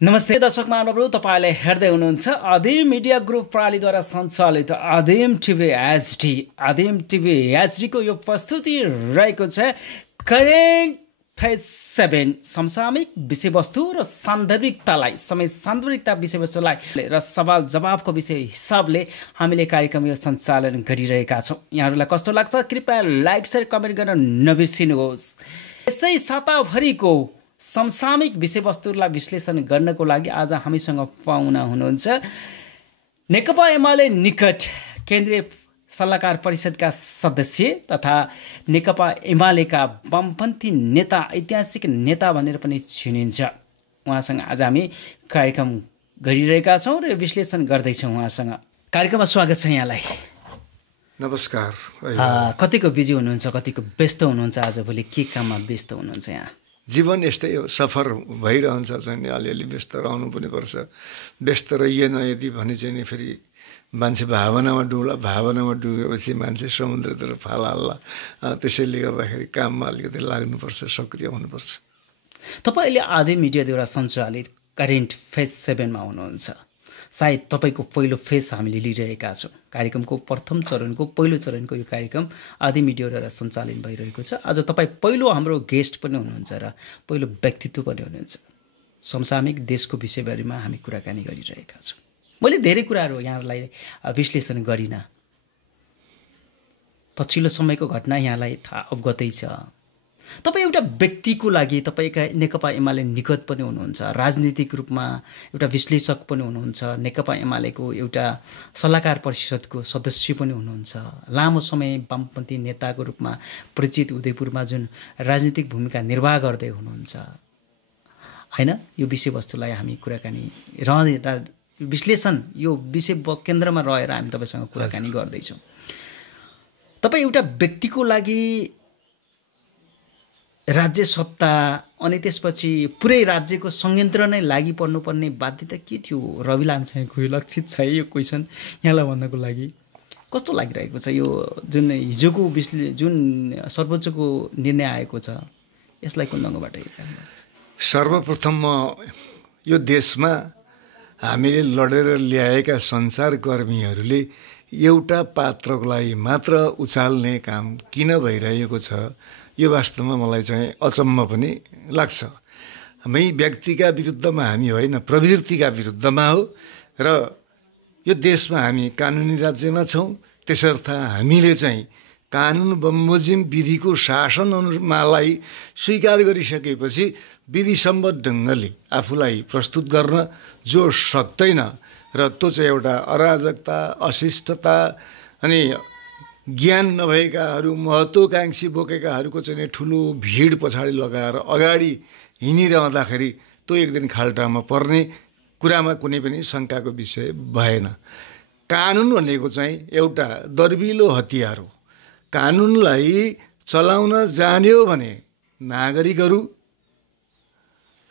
नमस्ते दर्शक महानुभावहरू, तपाईँले हेर्दै हुनुहुन्छ आदिम मिडिया ग्रुप प्रणालीद्वारा सञ्चालित आदिम टिभी एचडी। आदिम टिभी एचडीको यो प्रस्तुति रहेको छ करेन्ट फेज 7 समसामयिक विषयवस्तु र सान्दर्भिकतालाई सान्दर्भिकता विषयवस्तुलाई र सवाल जवाफको विषय हिसाबले हामीले कार्यक्रम यो सञ्चालन गरिरहेका छौँ। यहाँहरूलाई कस्तो लाग्छ कृपया लाइक शेयर कमेन्ट गर्न नबिर्सिनुहोस्। यसै साताभरिको समसामयिक विषयवस्तुलाई विश्लेषण गर्नको लागि आज हामीसँग पाहुना हुनुहुन्छ नेकपा एमाले निकट केन्द्रीय सल्लाहकार परिषदका सदस्य तथा नेकपा एमालेका वामपन्थी नेता, ऐतिहासिक नेता भनेर पनि चिनिन्छ। उहाँसँग आज हामी कार्यक्रम गरिरहेका छौँ र विश्लेषण गर्दैछौँ उहाँसँग। कार्यक्रममा स्वागत छ यहाँलाई। नमस्कार। कतिको बिजी हुनुहुन्छ, कतिको व्यस्त हुनुहुन्छ, आजभोलि के काममा व्यस्त हुनुहुन्छ? यहाँ जीवन यस्तै हो, सफर भइरहन्छ चाहिँ अलिअलि व्यस्त रहनु पनि पर्छ। व्यस्त रहिएन यदि भने चाहिँ नि फेरि मान्छे भावनामा डुब्ला, भावनामा डुबेपछि मान्छे समुद्रतिर फाल हाल्ला। त्यसैले गर्दाखेरि काममा अलिकति लाग्नुपर्छ, सक्रिय हुनुपर्छ। तपाईँ अहिले आदिम मिडियाद्वारा सञ्चालित करेन्ट फेज 7 मा हुनुहुन्छ। सायद तपाईँको पहिलो फेज हामीले लिइरहेका छौँ। कार्यक्रमको प्रथम चरणको पहिलो चरणको यो कार्यक्रम आदिम मिडियाद्वारा सञ्चालन भइरहेको छ। आज तपाईँ पहिलो हाम्रो गेस्ट पनि हुनुहुन्छ र पहिलो व्यक्तित्व पनि हुनुहुन्छ। समसामयिक देशको विषयबारेमा हामी कुराकानी गरिरहेका छौँ। मैले धेरै कुराहरू यहाँहरूलाई विश्लेषण गरिनँ। पछिल्लो समयको घटना यहाँलाई थाहा अवगतै छ। तपाईँ एउटा व्यक्तिको लागि तपाईँका नेकपा एमाले निकट पनि हुनुहुन्छ, राजनीतिक रूपमा एउटा विश्लेषक पनि हुनुहुन्छ, नेकपा एमालेको एउटा सल्लाहकार परिषदको सदस्य पनि हुनुहुन्छ, लामो समय वामपन्थी नेताको रूपमा परिचित उदयपुरमा जुन राजनीतिक भूमिका निर्वाह गर्दै हुनुहुन्छ होइन। यो विषयवस्तुलाई हामी कुराकानी विश्लेषण यो विषय केन्द्रमा रहेर हामी तपाईँसँग कुराकानी गर्दैछौँ। तपाईँ एउटा व्यक्तिको लागि राज्य सत्ता अनि त्यसपछि पुरै राज्यको संयन्त्र नै लागि पर्नुपर्ने बाध्यता के थियो? रवि लामिछाने कोही लक्षित छ यो क्वेसन यहाँलाई भन्नको लागि कस्तो लागिरहेको छ? यो जुन हिजोको जुन सर्वोच्चको निर्णय आएको छ यसलाई कुन ढङ्गबाट हेर्नुहुन्छ? सर्वप्रथम यो देशमा हामीले लडेर ल्याएका सञ्चारकर्मीहरूले एउटा पात्रको लागि मात्र उचाल्ने काम किन भइरहेको छ यो वास्तवमा मलाई चाहिँ अचम्म पनि लाग्छ। हामी व्यक्तिका विरुद्धमा हामी होइन, प्रवृत्तिका विरुद्धमा हो र यो देशमा हामी कानुनी राज्यमा छौँ। त्यसर्थ हामीले चाहिँ कानुन बमोजिम विधिको शासनमालाई स्वीकार गरिसकेपछि विधिसम्मत ढङ्गले आफूलाई प्रस्तुत गर्न जो सक्दैन र त्यो चाहिँ एउटा अराजकता, अशिष्टता अनि ज्ञान नभएकाहरू, महत्त्वाकांक्षी बोकेकाहरूको चाहिँ ठुलो भिड पछाडि लगाएर अगाडि हिँडिरहँदाखेरि त्यो एक दिन खाल्टामा पर्ने कुरामा कुनै पनि शङ्काको विषय भएन। कानुन भनेको चाहिँ एउटा दर्बिलो हतियार हो। कानुनलाई चलाउन जान्यो भने नागरिकहरू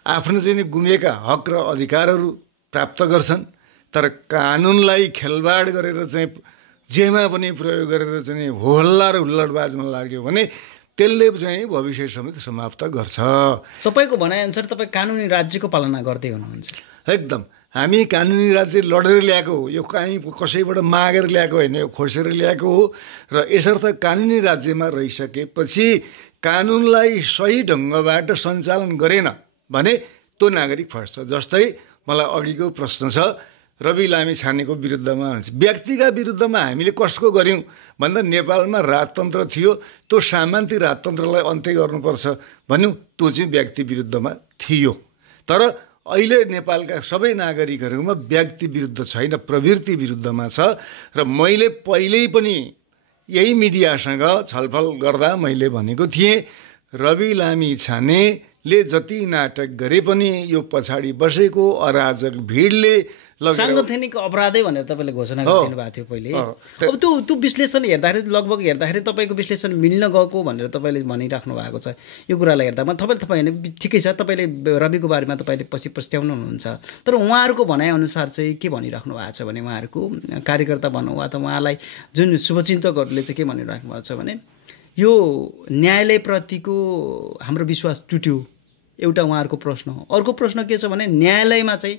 आफ्नो चाहिँ गुमेका हक र अधिकारहरू प्राप्त गर्छन्। तर कानुनलाई खेलबाड गरेर चाहिँ जेमा पनि प्रयोग गरेर चाहिँ होहल्ला र हुल्लडबाजमा लाग्यो भने त्यसले चाहिँ भविष्य समेत समाप्त गर्छ। तपाईँको भनाइअनुसार तपाईँ कानुनी राज्यको पालना गर्दै हुनुहुन्छ? एकदम। हामी कानुनी राज्य लडेर ल्याएको हो, यो कहीँ कसैबाट मागेर ल्याएको होइन, यो खोसेर ल्याएको हो। र यसर्थ कानुनी राज्यमा रहिसकेपछि कानुनलाई सही ढङ्गबाट सञ्चालन गरेन भने त्यो नागरिक फस्छ। जस्तै मलाई अघिको प्रश्न छ रवि लामिछानेको विरुद्धमा, व्यक्तिका विरुद्धमा हामीले कसको गऱ्यौँ भन्दा नेपालमा राजतन्त्र थियो, त्यो सामान्तिक राजतन्त्रलाई अन्त्य गर्नुपर्छ भन्यौँ, त्यो चाहिँ व्यक्ति विरुद्धमा थियो। तर अहिले नेपालका सबै नागरिकहरूमा व्यक्ति विरुद्ध छैन, प्रवृत्ति विरुद्धमा छ। र मैले पहिल्यै पनि यही मिडियासँग छलफल गर्दा मैले भनेको थिएँ रवि लामिछानेले जति नाटक गरे पनि यो पछाडि बसेको अराजक भिडले साङ्गठनिक अपराधै भनेर तपाईँले घोषणा गरिदिनु भएको थियो पहिले। अब त्यो विश्लेषण हेर्दाखेरि लगभग तपाईँको विश्लेषण मिल्न गएको भनेर तपाईँले भनिराख्नु भएको छ। यो कुरालाई हेर्दा तपाईँ होइन ठिकै छ, तपाईँले रविको बारेमा तपाईँले पछि पस्त्याउनु हुनुहुन्छ। तर उहाँहरूको भनाइअनुसार चाहिँ के भनिराख्नु भएको छ भने उहाँहरूको कार्यकर्ता भनौँ अथवा उहाँलाई जुन शुभचिन्तकहरूले चाहिँ के भनिराख्नु भएको छ भने यो न्यायालयप्रतिको हाम्रो विश्वास टुट्यो एउटा उहाँहरूको प्रश्न हो। अर्को प्रश्न के छ भने न्यायालयमा चाहिँ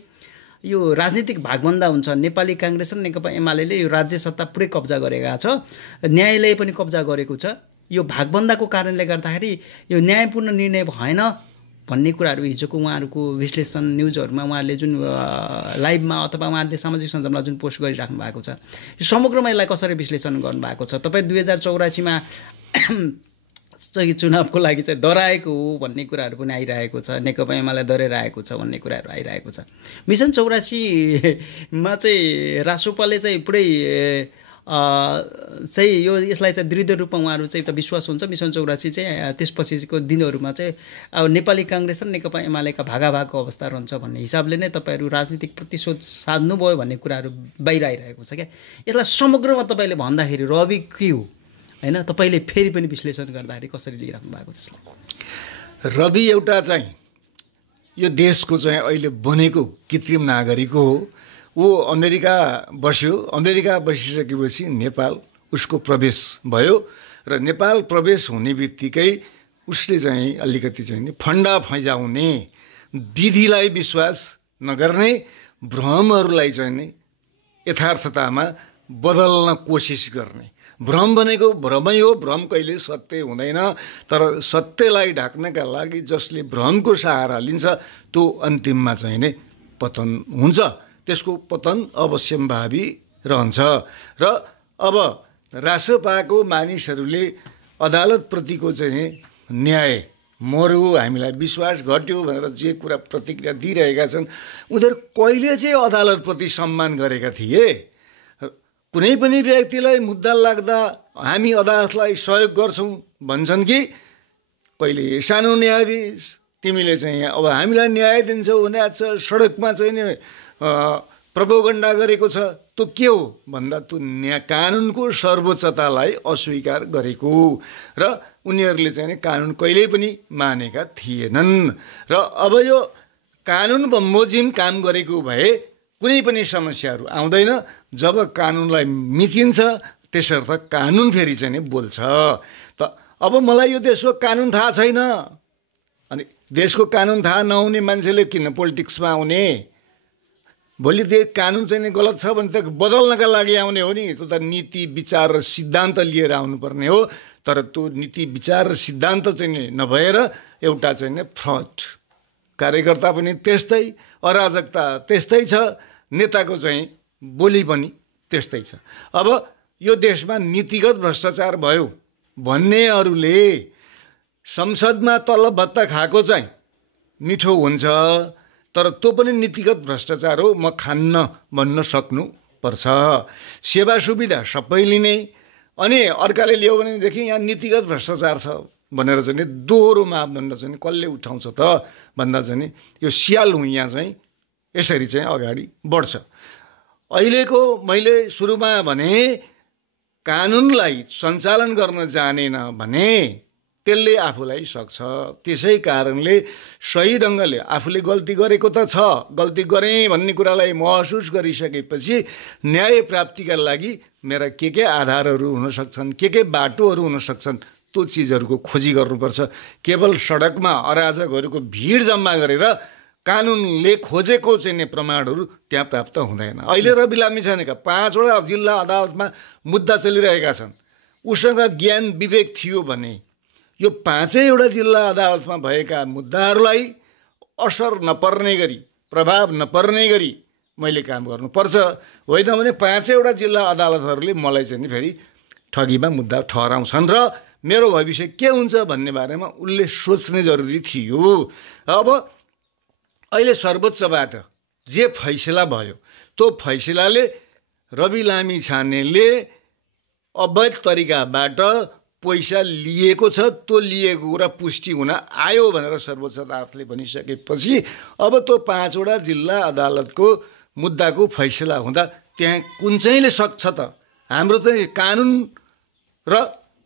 यो राजनीतिक भागभन्दा हुन्छ। नेपाली काङ्ग्रेस र नेकपा एमाले यो राज्य सत्ता पुरै कब्जा गरेका छ, न्यायालय पनि कब्जा गरेको छ। यो भागभन्दाको कारणले गर्दाखेरि यो न्यायपूर्ण निर्णय भएन भन्ने कुराहरू हिजोको उहाँहरूको विश्लेषण न्युजहरूमा उहाँहरूले जुन लाइभमा अथवा उहाँहरूले सामाजिक सञ्जालमा जुन पोस्ट गरिराख्नु भएको छ, यो समग्रमा यसलाई कसरी विश्लेषण गर्नुभएको छ? तपाईँ 2084मा चाहिँ चुनावको लागि चाहिँ डराएको हो भन्ने कुराहरू पनि आइरहेको छ, नेकपा एमाले डराइरहेको छ भन्ने कुराहरू आइरहेको छ। मिसन 84मा चाहिँ रासोपाले चाहिँ पुरै चाहिँ यसलाई चाहिँ दृढ रूपमा उहाँहरू चाहिँ त विश्वास हुन्छ मिसन 84 चाहिँ त्यसपछिको दिनहरूमा चाहिँ अब नेपाली काङ्ग्रेस र नेकपा एमालेका भागाभागको अवस्था रहन्छ भन्ने हिसाबले नै तपाईँहरू राजनीतिक प्रतिशोध साध्नुभयो भन्ने कुराहरू बाहिर आइरहेको छ क्या। यसलाई समग्रमा तपाईँले भन्दाखेरि रवि के हो होइन, तपाईँले फेरि पनि विश्लेषण गर्दाखेरि कसरी लिइराख्नु भएको छ? रवि एउटा चाहिँ यो देशको चाहिँ अहिले बनेको कृत्रिम नागरिक हो। ऊ अमेरिका बस्यो, अमेरिका बसिसकेपछि नेपाल उसको प्रवेश भयो र नेपाल प्रवेश हुने बित्तिकै उसले चाहिँ अलिकति चाहिँ नि फन्डा फैजाउने, विधिलाई विश्वास नगर्ने, भ्रमहरूलाई चाहिँ नि यथार्थतामा बदल्न कोसिस गर्ने। भ्रम भनेको भ्रमै हो, भ्रम कहिले सत्य हुँदैन। तर सत्यलाई ढाक्नका लागि जसले भ्रमको सहारा लिन्छ त्यो अन्तिममा चाहिँ नै पतन हुन्छ, त्यसको पतन अवश्यम्भावी रहन्छ। र अब रासोपाको मानिसहरूले अदालतप्रतिको चाहिँ न्याय मर्यो, हामीलाई विश्वास घट्यो भनेर जे कुरा प्रतिक्रिया दिइरहेका छन्, उनीहरू कहिले चाहिँ अदालतप्रति सम्मान गरेका थिए? कुनै पनि व्यक्तिलाई मुद्दा लाग्दा हामी अदालतलाई सहयोग गर्छौँ भन्छन् कि कहिले सानो न्यायाधीश तिमीले चाहिँ अब हामीलाई न्याय दिन्छौ भने आज सडकमा चाहिँ नि प्रोपोगन्डा गरेको छ, त्यो के हो भन्दा त्यो कानुनको सर्वोच्चतालाई अस्वीकार गरेको र उनीहरूले चाहिँ कानुन कहिल्यै पनि मानेका थिएनन्। र अब यो कानुन बमोजिम काम गरेको भए कुनै पनि समस्याहरू आउँदैन। जब कानुनलाई मिचिन्छ त्यसर्थ कानुन फेरि चाहिँ नि बोल्छ। त अब मलाई यो देशको कानुन थाहा छैन, अनि देशको कानुन थाहा नहुने मान्छेले किन पोलिटिक्समा आउने? भोलि त्यो कानुन चाहिँ नि गलत छ भने त बदल्नका लागि आउने हो नि। त्यो त नीति विचार र सिद्धान्त लिएर आउनुपर्ने हो। तर त्यो नीति विचार र सिद्धान्त चाहिँ नि नभएर एउटा चाहिँ नि फ्रड, कार्यकर्ता पनि त्यस्तै, अराजकता त्यस्तै छ, नेताको चाहिँ बोली पनि त्यस्तै छ। अब यो देशमा नीतिगत भ्रष्टाचार भयो भन्नेहरूले संसदमा तलब भत्ता खाएको चाहिँ मिठो हुन्छ, तर त्यो पनि नीतिगत भ्रष्टाचार हो, म खान्न भन्न सक्नुपर्छ। सेवा सुविधा सबै लिने, अनि अर्काले ल्यायो भनेदेखि यहाँ नीतिगत भ्रष्टाचार छ भनेर चाहिँ दोहोरो मापदण्ड चाहिँ कसले उठाउँछ त भन्दा चाहिँ यो सियाल हुँ यहाँ चाहिँ यसरी चाहिँ अगाडि बढ्छ। अहिलेको मैले सुरुमा भने कानुनलाई सञ्चालन गर्न जानेन भने त्यसले आफूलाई सक्छ। त्यसै कारणले सही ढङ्गले आफूले गल्ती गरेको त छ, गल्ती गरेँ भन्ने कुरालाई महसुस गरिसकेपछि न्याय प्राप्तिका लागि मेरा के आधारहरू हुन सक्छन्, के बाटोहरू हुन सक्छन्, त्यो चिजहरूको खोजी गर्नुपर्छ। केवल सडकमा अराजकहरूको भिड जम्मा गरेर कानुनले खोजेको चाहिँ प्रमाणहरू त्यहाँ प्राप्त हुँदैन। अहिले रवि लामिछानेका 5वटा जिल्ला अदालतमा मुद्दा चलिरहेका छन्। उसँग ज्ञान विवेक थियो भने यो 5वटा जिल्ला अदालतमा भएका मुद्दाहरूलाई असर नपर्ने गरी, प्रभाव नपर्ने गरी मैले काम गर्नुपर्छ। होइन भने 5वटा जिल्ला अदालतहरूले मलाई चाहिँ नि फेरि ठगीमा मुद्दा ठहराउँछन् र मेरो भविष्य के हुन्छ भन्ने बारेमा उनले सोच्ने जरुरी थियो। अब अहिले सर्वोच्चबाट जे फैसला भयो त्यो फैसलाले रवि लामिछानेले अवैध तरिकाबाट पैसा लिएको छ, त्यो लिएको कुरा पुष्टि हुन आयो भनेर सर्वोच्च अदालतले भनिसकेपछि अब त्यो 5वटा जिल्ला अदालतको मुद्दाको फैसला हुँदा त्यहाँ कुन चाहिँले सक्छ त? हाम्रो चाहिँ कानुन र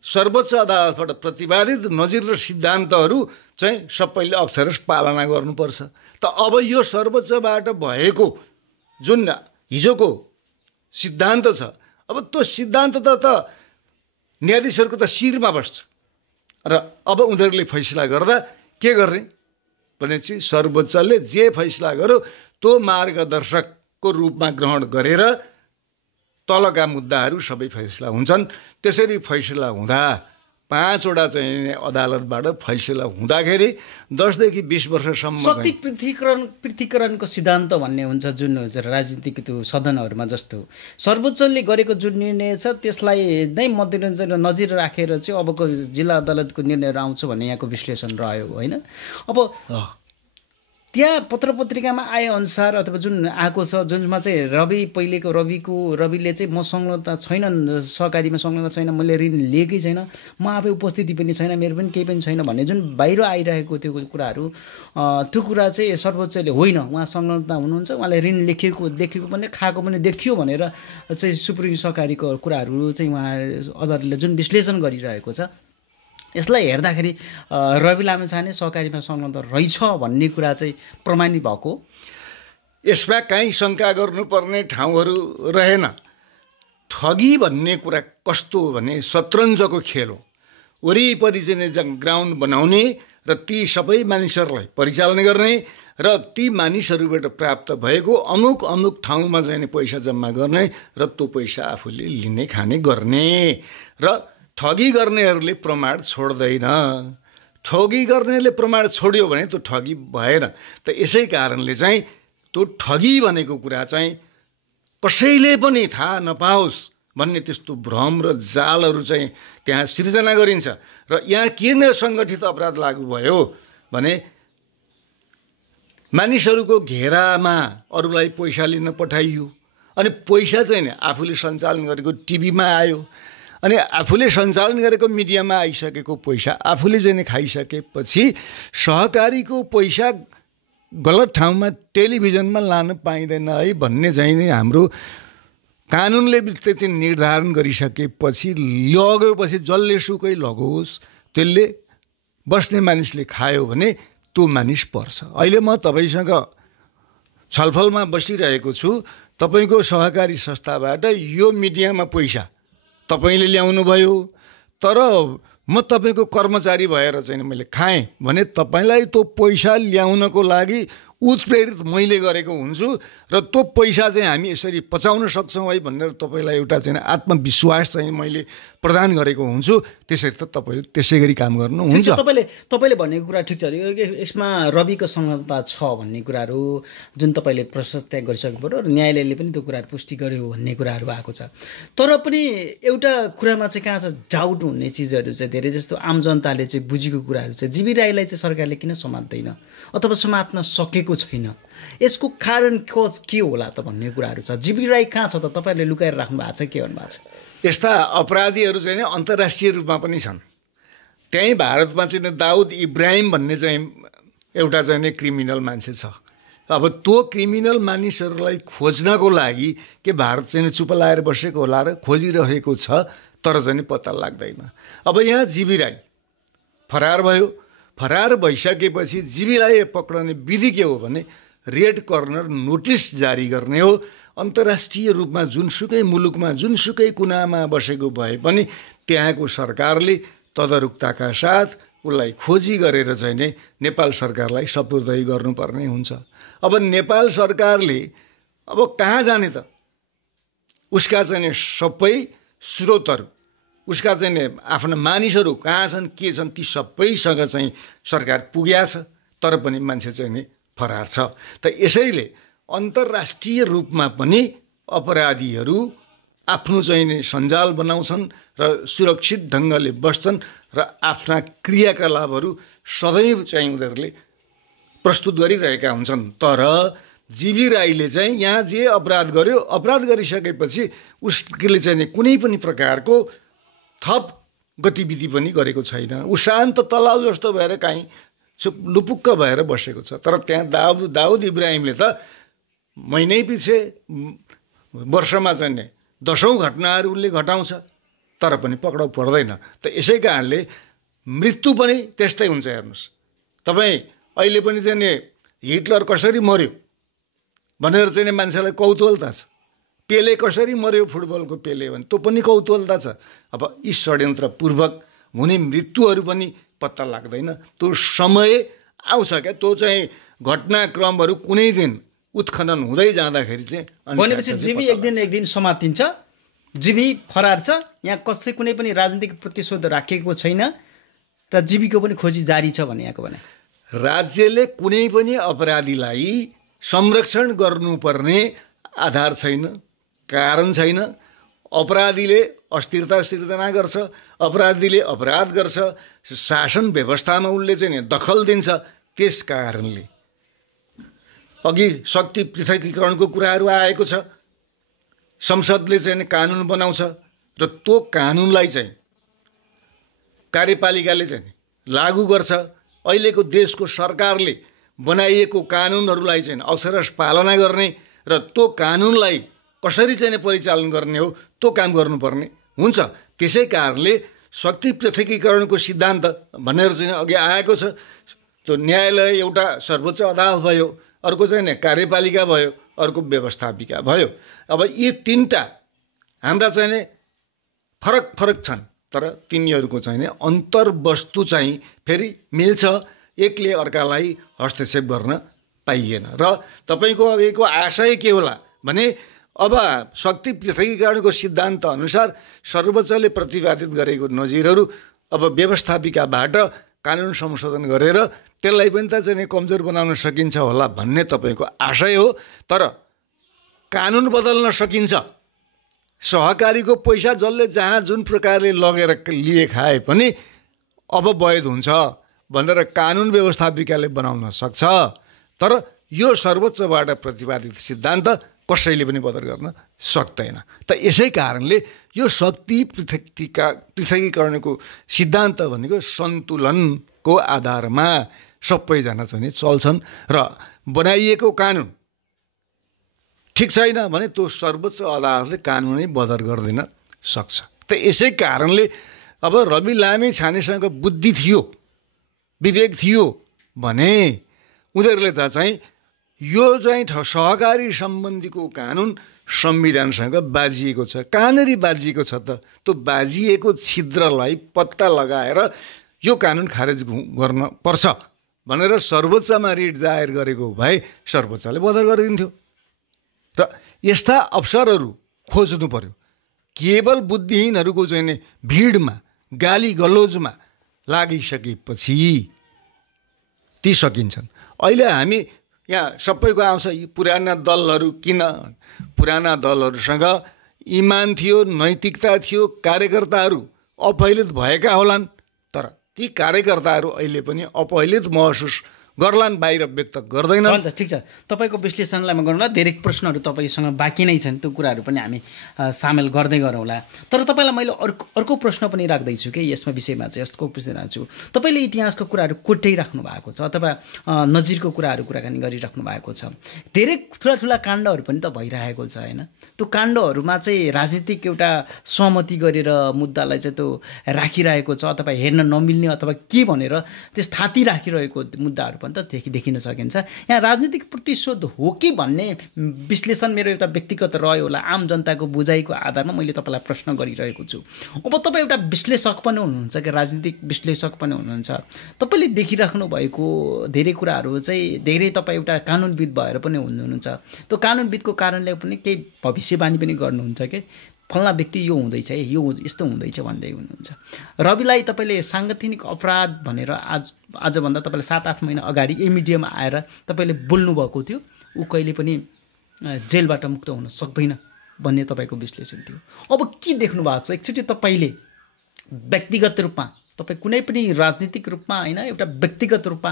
सर्वोच्च अदालतबाट प्रतिपादित नजिर र सिद्धान्तहरू चाहिँ सबैले अक्षरश पालना गर्नुपर्छ। त अब यो सर्वोच्चबाट भएको जुन हिजोको सिद्धान्त छ, अब त्यो सिद्धान्त त न्यायाधीशहरूको त शिरमा बस्छ र अब उनीहरूले फैसला गर्दा के गर्ने? भनेपछि सर्वोच्चले जे फैसला गर्यो त्यो मार्गदर्शकको रूपमा ग्रहण गरेर तलका मुद्दाहरू सबै फैसला हुन्छन्। त्यसरी फैसला हुँदा 5 वटा चाहिँ अदालतबाट फैसला हुँदाखेरि 10 देखि 20 वर्षसम्म शक्ति पृथकीकरणको सिद्धान्त भन्ने हुन्छ जुन राजनीतिक त्यो सदनहरूमा जस्तो सर्वोच्चले गरेको जुन निर्णय छ त्यसलाई नै नजिर राखेर चाहिँ अबको जिल्ला अदालतको निर्णयहरू आउँछ भन्ने यहाँको विश्लेषण रह्यो होइन। अब त्यहाँ पत्रपत्रिकामा आए अनुसार अथवा जुन आएको छ जुनमा चाहिँ रविले चाहिँ म संलग्नता छैन, सहकारीमा संलग्नता छैन, मैले ऋण लिएकै छैन, म आफै उपस्थिति पनि छैन, मेरो पनि केही पनि छैन भन्ने जुन बाहिर आइरहेको त्यो कुराहरू त्यो कुरा चाहिँ सर्वोच्चले होइन उहाँ संलग्नता हुनुहुन्छ, उहाँले ऋण देखेको पनि खाएको पनि देखियो भनेर चाहिँ सुप्रिम सहकारीको कुराहरू चाहिँ उहाँ अदालतले जुन विश्लेषण गरिरहेको छ यसलाई हेर्दाखेरि रवि लामिछाने सहकारीमा संलग्न रहेछ भन्ने कुरा चाहिँ प्रमाणित भएको। यसमा काहीँ शङ्का गर्नुपर्ने ठाउँहरू रहेन। ठगी भन्ने कुरा कस्तो हो भने शतरन्जको खेल हो। वरिपरि चाहिँ ग्राउन्ड बनाउने र ती सबै मानिसहरूलाई परिचालन गर्ने र ती मानिसहरूबाट प्राप्त भएको अमुक ठाउँमा चाहिँ पैसा जम्मा गर्ने र त्यो पैसा आफूले लिने खाने गर्ने र ठगी गर्नेहरूले प्रमाण छोड्दैन। ठगी गर्नेले प्रमाण छोड्यो भने त्यो ठगी भएन। त यसै कारणले चाहिँ त्यो ठगी भनेको कुरा चाहिँ कसैले पनि थाहा नपाओस् भन्ने त्यस्तो भ्रम र जालहरू चाहिँ त्यहाँ सिर्जना गरिन्छ। र यहाँ किन सङ्गठित अपराध लागू भयो भने मानिसहरूको घेरामा अरूलाई पैसा लिन पठाइयो अनि पैसा चाहिँ आफूले सञ्चालन गरेको टिभीमा आयो अनि आफूले सञ्चालन गरेको मिडियामा आइसकेको पैसा आफूले चाहिँ खाइसकेपछि सहकारीको पैसा गलत ठाउँमा टेलिभिजनमा लान पाइँदैन है भन्ने चाहिँ नि हाम्रो कानुनले त्यति निर्धारण गरिसकेपछि लगेपछि जसले सुकै लगोस् त्यसले बस्ने मानिसले खायो भने त्यो मानिस पर्छ। अहिले म तपाईसँग छलफलमा बसिरहेको छु, तपाईँको सहकारी संस्थाबाट यो मिडियामा पैसा तपाईँले ल्याउनु भयो तर म तपाईँको कर्मचारी भएर चाहिँ मैले खाएँ भने तपाईँलाई त्यो पैसा ल्याउनको लागि उत्प्रेरित मैले गरेको हुन्छु र त्यो पैसा चाहिँ हामी यसरी पचाउन सक्छौँ है भनेर तपाईँलाई एउटा चाहिँ आत्मविश्वास चाहिँ मैले प्रदान गरेको हुन्छु। त्यसरी त तपाईँले त्यसै गरी काम गर्नुहुन्छ। तपाईँले भनेको कुरा ठिक छ, यसमा रविको संलग्नता छ भन्ने कुराहरू जुन तपाईँले प्रशस्त गरिसक्नु पऱ्यो र न्यायालयले पनि त्यो कुराहरू पुष्टि गर्यो भन्ने कुराहरू आएको छ। तर पनि एउटा कुरामा चाहिँ कहाँ छ डाउट हुने चिजहरू चाहिँ धेरै जस्तो आम जनताले चाहिँ बुझेको कुराहरू चाहिँ जीवी राईलाई चाहिँ सरकारले किन समात्दैन अथवा समात्न सकेको छैन, यसको कारण के होला त भन्ने कुराहरू छ। जीवी राई कहाँ छ त तपाईँहरूले लुकाएर राख्नु भएको छ, के भन्नु भएको छ? यस्ता अपराधीहरू चाहिँ अन्तर्राष्ट्रिय रूपमा पनि छन्। त्यहीँ भारतमा चाहिँ दाउद इब्राहिम भन्ने चाहिँ एउटा चाहिँ क्रिमिनल मान्छे छ। अब त्यो क्रिमिनल मानिसहरूलाई खोज्नको लागि के भारत चाहिँ चुप लाएर बसेको होला र खोजिरहेको छ तर चाहिँ पत्ता लाग्दैन। अब यहाँ जीवी राई फरार भयो। फरार भइसकेपछि जीवीलाई पक्राउने विधि के हो भने रेड कर्नर नोटिस जारी गर्ने हो। अन्तर्राष्ट्रिय रूपमा जुनसुकै मुलुकमा जुनसुकै कुनामा बसेको भए पनि त्यहाँको सरकारले तदारुकताका साथ उसलाई खोजी गरेर चाहिँ नै नेपाल सरकारलाई सपुर्दै गर्नुपर्ने हुन्छ। अब नेपाल सरकारले अब कहाँ जाने त? उसका चाहिँ सबै स्रोतहरू उसका चाहिँ आफ्ना मानिसहरू कहाँ छन् के छन् ती सबैसँग चाहिँ सरकार पुगेको छ तर पनि मान्छे चाहिँ नि फरार छ। त यसैले अन्तर्राष्ट्रिय रूपमा पनि अपराधीहरू आफ्नो चाहिँ नि सञ्जाल बनाउँछन् र सुरक्षित ढङ्गले बस्छन् र आफ्ना क्रियाकलापहरू सदैव चाहिँ उनीहरूले प्रस्तुत गरिरहेका हुन्छन्। तर जीवी राईले चाहिँ यहाँ जे अपराध गर्यो अपराध गरिसकेपछि उसले चाहिँ नि कुनै पनि प्रकारको थप गतिविधि पनि गरेको छैन। ऊ शान्त तलाउ जस्तो भएर काहीँ लुपुक्क भएर बसेको छ। तर त्यहाँ दाउद इब्राहिमले त महिनै पछि वर्षमा चाहिँ 10औं घटनाहरू उसले घटाउँछ तर पनि पक्राउ पर्दैन। त यसै कारणले मृत्यु पनि त्यस्तै हुन्छ। हेर्नुहोस् तपाईँ अहिले पनि चाहिँ हिटलर कसरी मर्यो भनेर चाहिँ मान्छेलाई कौतूहलता छ। पेले कसरी मर्यो फुटबलको पेले भने त्यो पनि कौतूहलता छ। अब यी षड्यन्त्रपूर्वक हुने मृत्युहरू पनि पत्ता लाग्दैन। त्यो समय आउँछ क्या, त्यो चाहिँ घटनाक्रमहरू कुनै दिन उत्खनन हुँदै जाँदाखेरि चाहिँ भनेपछि जीवी एक दिन समातिन्छ, जीवी फरार छ, यहाँ कसै कुनै पनि राजनीतिक प्रतिशोध राखेको छैन र जीवीको पनि खोजी जारी छ भने यहाँको भने राज्यले कुनै पनि अपराधीलाई संरक्षण गर्नुपर्ने आधार छैन, कारण छैन। अपराधीले अस्थिरता सिर्जना गर्छ, अपराधीले अपराध गर्छ, शासन व्यवस्थामा उसले चाहिँ दखल दिन्छ। त्यस कारणले अघि शक्ति पृथकीकरणको कुराहरू आएको छ। संसदले चाहिँ कानुन बनाउँछ र त्यो कानुनलाई चाहिँ कार्यपालिकाले चाहिँ लागू गर्छ। अहिलेको देशको सरकारले बनाइएको कानुनहरूलाई चाहिँ अक्षरशः पालना गर्ने र त्यो कानुनलाई कसरी चाहिँ परिचालन गर्ने हो त्यो काम गर्नुपर्ने हुन्छ। त्यसै कारणले शक्ति पृथकीकरणको सिद्धान्त भनेर चाहिँ अघि आएको छ। त्यो न्यायालय एउटा सर्वोच्च अदालत भयो, अर्को चाहिँ कार्यपालिका भयो, अर्को व्यवस्थापिका भयो। अब यी तीनटा हाम्रा चाहिँ फरक फरक छन्, तर तिनीहरूको चाहिँ अन्तर्वस्तु चाहिँ फेरि मिल्छ। एकले अर्कालाई हस्तक्षेप गर्न पाइएन। र तपाईँको अघिको आशय के होला भने अब शक्ति पृथकीकरणको सिद्धान्त अनुसार सर्वोच्चले प्रतिपादित गरेको नजिरहरू अब व्यवस्थापिकाबाट कानुन संशोधन गरेर त्यसलाई पनि त चाहिँ कमजोर बनाउन सकिन्छ होला भन्ने तपाईँको आशय हो। तर कानुन बदल्न सकिन्छ। सहकारीको पैसा जसले जहाँ जुन प्रकारले लगेर लिए खाए पनि अब वैध हुन्छ भनेर कानुन व्यवस्थापिकाले बनाउन सक्छ। तर यो सर्वोच्चबाट प्रतिपादित सिद्धान्त कसैले पनि बदल गर्न सक्दैन। त यसै कारणले यो शक्ति पृथकीकरणको सिद्धान्त भनेको सन्तुलनको आधारमा सबैजना चाहिँ चल्छन् र बनाइएको कानुन ठिक छैन भने त्यो सर्वोच्च अदालतले कानुनै बदल गर्दैन सक्छ। त यसै कारणले अब रवि लामी छानेसँग बुद्धि थियो, विवेक थियो भने उनीहरूले त चाहिँ यो चाहिँ सहकारी सम्बन्धीको कानुन संविधानसँग बाजिएको छ। कहाँनिर बाजिएको छ त? त्यो बाजिएको छिद्रलाई पत्ता लगाएर यो कानुन खारेज गर्न पर्छ भनेर सर्वोच्चमा रिट जाहेर गरेको भए सर्वोच्चले बदल गरिदिन्थ्यो। र यस्ता अवसरहरू खोज्नु पर्यो। केवल बुद्धिहीनहरूको चाहिँ भिडमा गाली गलोजमा लागिसकेपछि ती सकिन्छन्। अहिले हामी यहाँ सबैको आउँछ पुराना दलहरू, किन पुराना दलहरूसँग इमान थियो, नैतिकता थियो, कार्यकर्ताहरू अपहलित भएका होलान्। तर ती कार्यकर्ताहरू अहिले पनि अपहलित महसुस गर्लान्, बाहिर व्यक्त गर्दैन। हुन्छ, ठिक छ। तपाईँको विश्लेषणलाई म गरौँला। धेरै प्रश्नहरू तपाईँसँग बाँकी नै छन्, त्यो कुराहरू पनि हामी सामेल गर्दै गरौँला। तर तपाईँलाई मैले अर्को प्रश्न पनि राख्दैछु कि यसमा विषयमा चाहिँ यस्तो प्रश्न राख्छु। तपाईँले इतिहासको कुराहरू कोट्याइराख्नु भएको छ अथवा नजिरको कुराहरू कुराकानी गरिराख्नु भएको छ। धेरै ठुला ठुला काण्डहरू पनि त भइरहेको छ होइन? त्यो काण्डहरूमा चाहिँ राजनीतिक एउटा सहमति गरेर मुद्दालाई चाहिँ त्यो राखिरहेको छ अथवा हेर्न नमिल्ने अथवा के भनेर त्यस थाती राखिरहेको मुद्दाहरू पनि त देखिन सकिन्छ। यहाँ राजनीतिक प्रतिशोध हो कि भन्ने विश्लेषण मेरो एउटा व्यक्तिगत रह्यो होला। आम जनताको बुझाइको आधारमा मैले तपाईँलाई प्रश्न गरिरहेको छु। अब तपाईँ एउटा विश्लेषक पनि हुनुहुन्छ कि राजनीतिक विश्लेषक पनि हुनुहुन्छ। तपाईँले देखिराख्नु भएको धेरै कुराहरू चाहिँ धेरै तपाईँ एउटा कानुनविद भएर पनि हुनुहुन्छ। त्यो कानुनविदको कारणले पनि केही भविष्यवाणी पनि गर्नुहुन्छ कि फल्ना व्यक्ति यो हुँदैछ है, यो यस्तो हुँदैछ भन्दै हुनुहुन्छ। रविलाई तपाईँले साङ्गठनिक अपराध भनेर आजभन्दा तपाईँले 7-8 महिना अगाडि ए मिडियामा आएर तपाईँले बोल्नुभएको थियो। ऊ कहिले पनि जेलबाट मुक्त हुन सक्दैन भन्ने तपाईँको विश्लेषण थियो। अब के देख्नु भएको छ एकचोटि तपाईँले व्यक्तिगत रूपमा, तपाईँ कुनै पनि राजनीतिक रूपमा होइन, एउटा व्यक्तिगत रूपमा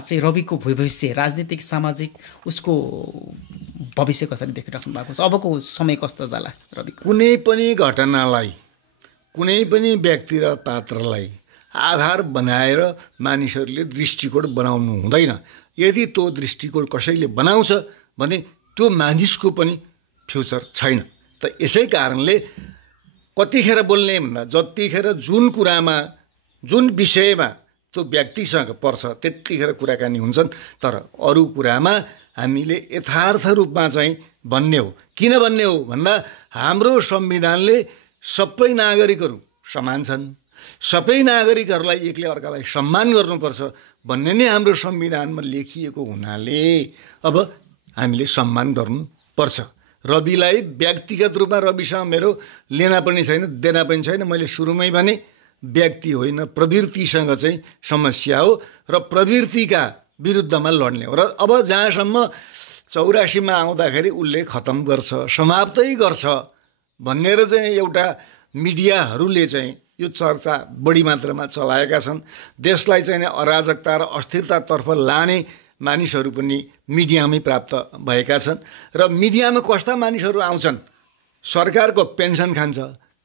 चाहिँ रविको भविष्य राजनीतिक सामाजिक उसको भविष्य कसरी देखिराख्नु भएको छ? अबको समय कस्तो जाला रवि? कुनै पनि घटनालाई, कुनै पनि व्यक्ति र पात्रलाई आधार बनाएर मानिसहरूले दृष्टिकोण बनाउनु हुँदैन। यदि त्यो दृष्टिकोण कसैले बनाउँछ भने त्यो मानिसको पनि फ्युचर छैन। त यसै कारणले कतिखेर बोल्ने भन्दा जतिखेर जुन कुरामा, जुन विषयमा त्यो व्यक्तिसँग पर्छ त्यतिखेर कुराकानी हुन्छन्। तर अरू कुरामा हामीले यथार्थ रूपमा चाहिँ भन्ने हो। किन भन्ने हो भन्दा हाम्रो संविधानले सबै नागरिकहरू समान छन्, सबै नागरिकहरूलाई एकले अर्कालाई सम्मान गर्नुपर्छ भन्ने नै हाम्रो संविधानमा लेखिएको हुनाले अब हामीले सम्मान गर्नुपर्छ। रविलाई व्यक्तिगत रूपमा रविसँग मेरो लेना पनि छैन देना पनि छैन। मैले सुरुमै भने व्यक्ति होइन प्रवृत्तिसँग चाहिँ समस्या हो र प्रवृत्तिका विरुद्धमा लड्ने हो। र अब जहाँसम्म 84मा आउँदाखेरि उसले खतम गर्छ समाप्तै गर्छ भनेर चाहिँ एउटा मिडियाहरूले चाहिँ यो चर्चा बढी मात्रामा चलाएका छन्। देशलाई चाहिँ अराजकता र अस्थिरतातर्फ लाने मानिसहरू पनि मिडियामै प्राप्त भएका छन्। र मिडियामा कस्ता मानिसहरू आउँछन्, सरकारको पेन्सन खान्छ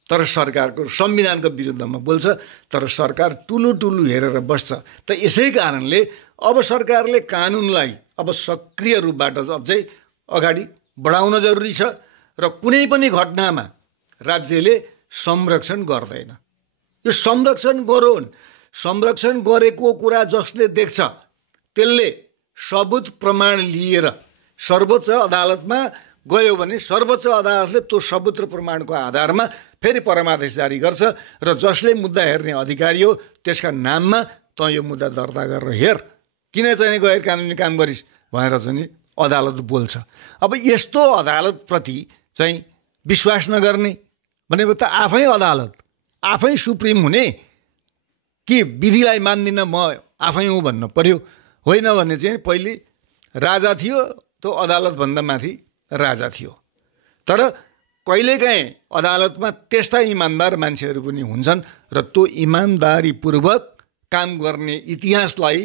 तर सरकारको संविधानको विरुद्धमा बोल्छ, तर सरकार टुलु हेरेर बस्छ। त यसै कारणले अब सरकारले कानुनलाई अब सक्रिय रूपबाट अझै अगाडि बढाउन जरुरी छ र कुनै पनि घटनामा राज्यले संरक्षण गर्दैन। यो संरक्षण गरोन्, संरक्षण गरेको कुरा जसले देख्छ त्यसले सबुत प्रमाण लिएर सर्वोच्च अदालतमा गयो भने सर्वोच्च अदालतले त्यो सबुत र प्रमाणको आधारमा फेरि परमादेश जारी गर्छ र जसले मुद्दा हेर्ने अधिकारी हो त्यसका नाममा त यो मुद्दा दर्ता गरेर हेर, किन चाहिँ गैर कानुनी काम गरिस् भनेर चाहिँ अदालत बोल्छ। अब यस्तो अदालतप्रति चाहिँ विश्वास नगर्ने भनेको त आफै अदालत आफै सुप्रिम हुने कि विधिलाई मान्दिनँ म आफै हुँ भन्न पर्यो। होइन भने चाहिँ पहिले राजा थियो, त्यो अदालतभन्दा माथि राजा थियो। तर कहिलेकाहीँ अदालतमा त्यस्ता इमान्दार मान्छेहरू पनि हुन्छन् र त्यो इमान्दारीपूर्वक काम गर्ने इतिहासलाई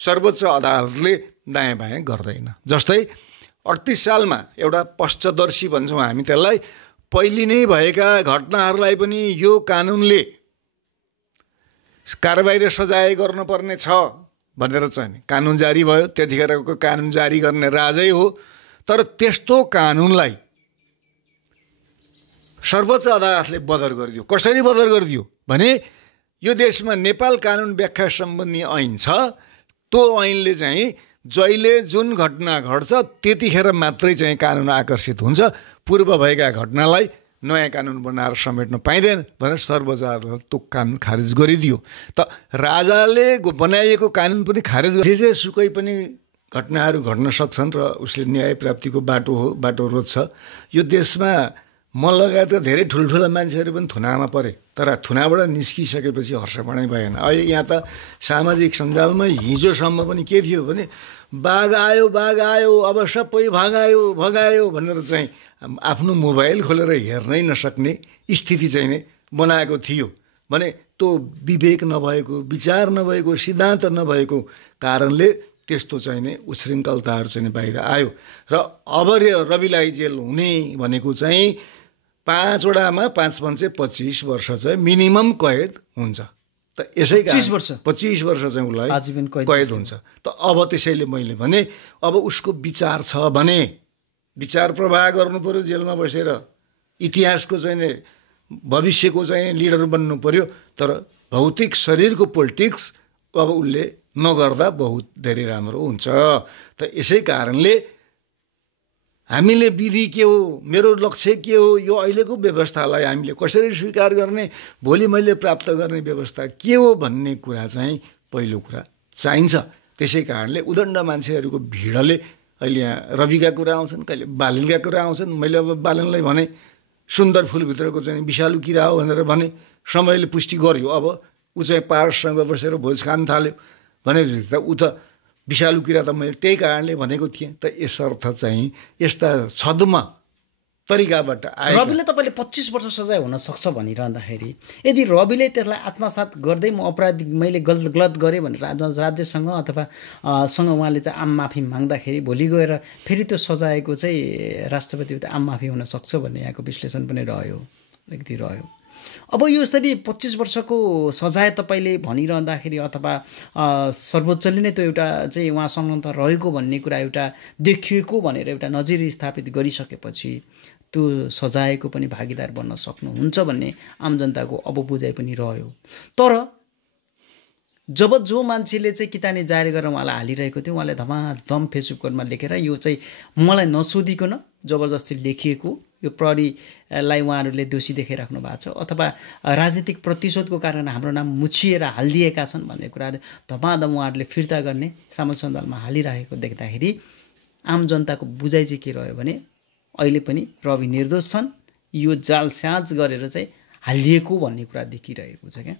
सर्वोच्च अदालतले दायाँ बायाँ गर्दैन। जस्तै 38 सालमा एउटा पश्चदर्शी भन्छौँ हामी त्यसलाई, पहिले नै भएका घटनाहरूलाई पनि यो कानुनले कारबाही र सजाय गर्नुपर्ने छ भनेर चाहिँ कानुन जारी भयो। त्यतिखेरको कानुन जारी गर्ने राजै हो। तर त्यस्तो कानुनलाई सर्वोच्च अदालतले बदर गरिदियो। कसरी बदर गरिदियो भने यो देशमा नेपाल कानुन व्याख्या सम्बन्धी ऐन छ, त्यो ऐनले चाहिँ जहिले जुन घटना घट्छ त्यतिखेर मात्रै चाहिँ कानुन आकर्षित हुन्छ, पूर्व भएका घटनालाई नयाँ कानुन बनाएर समेट्न पाइँदैन भनेर सर्वोच्च अदालतले त्यो कानुन खारेज गरिदियो। त राजाले बनाइएको कानुन पनि खारेज जे सुकै पनि घटनाहरू घट्न सक्छन् र उसले न्याय प्राप्तिको बाटो हो, बाटो रोज्छ। यो देशमा म लगायतका धेरै ठुल्ठुला मान्छेहरू पनि थुनामा परे, तर थुनाबाट निस्किसकेपछि हर्षपणै भएन। अहिले यहाँ त सामाजिक सञ्जालमा हिजोसम्म पनि के थियो भने बाघ आयो अब सबै भगायो भनेर चाहिँ आफ्नो मोबाइल खोलेर हेर्नै नसक्ने स्थिति चाहिँ नै बनाएको थियो। भने त्यो विवेक नभएको, विचार नभएको, सिद्धान्त नभएको कारणले त्यस्तो चाहिँ नै उशृङ्खलताहरू चाहिँ बाहिर आयो। र अब रविलाई जेल हुने भनेको चाहिँ 5 वडामा 5 पंचे 25 वर्ष चाहिँ मिनिमम कैद हुन्छ। त यसै 25 वर्ष चाहिँ उसलाई कैद हुन्छ। त अब त्यसैले मैले भने अब उसको विचार छ भने विचार प्रवाह गर्नु पर्यो, जेलमा बसेर इतिहासको चाहिँ भविष्यको चाहिँ लिडर बन्नु पर्यो। तर भौतिक शरीरको पोलिटिक्स अब उसले नगर्दा बहुत धेरै राम्रो हुन्छ। त यसै कारणले हामीले विधि के हो, मेरो लक्ष्य के हो, यो अहिलेको व्यवस्थालाई हामीले कसरी स्वीकार गर्ने, भोलि मैले प्राप्त गर्ने व्यवस्था के हो भन्ने कुरा चाहिँ पहिलो कुरा चाहिन्छ। त्यसै कारणले उदण्ड मान्छेहरूको भिडले अहिले यहाँ रविका कुरा आउँछन्, कहिले बालनका कुरा आउँछन्। मैले अब बालनलाई भने सुन्दर फुलभित्रको चाहिँ विषालु किरा हो भनेर भने समयले पुष्टि गर्यो। अब ऊ चाहिँ पारससँग बसेर भोज खान थाल्यो भनेर त ऊ त विषालु किरा त मैले त्यही कारणले भनेको थिएँ। त यसर्थ चाहिँ यस्ता छद्म तरिकाबाट आयो। रविले तपाईँले 25 वर्ष सजाय हुन सक्छ भनिरहँदाखेरि यदि रविले त्यसलाई आत्मसात गर्दै म अपराधी मैले गलत गरेँ भनेर राज्यसँग अथवा सँग उहाँले चाहिँ आम माफी माग्दाखेरि भोलि गएर फेरि त्यो सजायको चाहिँ राष्ट्रपति आम माफी हुन सक्छ भन्ने यहाँको विश्लेषण पनि रह्यो, अलिकति रह्यो। अब यो यसरी 25 वर्षको सजाय तपाईँले भनिरहँदाखेरि अथवा सर्वोच्चले नै त्यो एउटा चाहिँ उहाँ संलग्न रहेको भन्ने कुरा एउटा देखिएको भनेर एउटा नजिर स्थापित गरिसकेपछि त्यो सजायको पनि भागीदार बन्न सक्नुहुन्छ भन्ने आम जनताको अब बुझाइ पनि रह्यो। तर जब जो मान्छेले चाहिँ कितानी जारी गरेर उहाँलाई हालिरहेको थियो, उहाँले धमाधम फेसबुकमा लेखेर यो चाहिँ मलाई नसोधिकन जबरजस्ती लेखिएको यो प्रहरीलाई उहाँहरूले दोषी देखाइराख्नु भएको छ अथवा राजनीतिक प्रतिशोधको कारण हाम्रो नाम मुछिएर हालिदिएका छन् भन्ने कुराहरू धमाधम उहाँहरूले फिर्ता गर्ने सामाजिक सञ्जालमा हालिरहेको देख्दाखेरि आम जनताको बुझाइ चाहिँ के रह्यो भने अहिले पनि रवि निर्दोष छन्, यो जाल स्याज गरेर चाहिँ हालिएको भन्ने कुरा देखिरहेको छ क्या।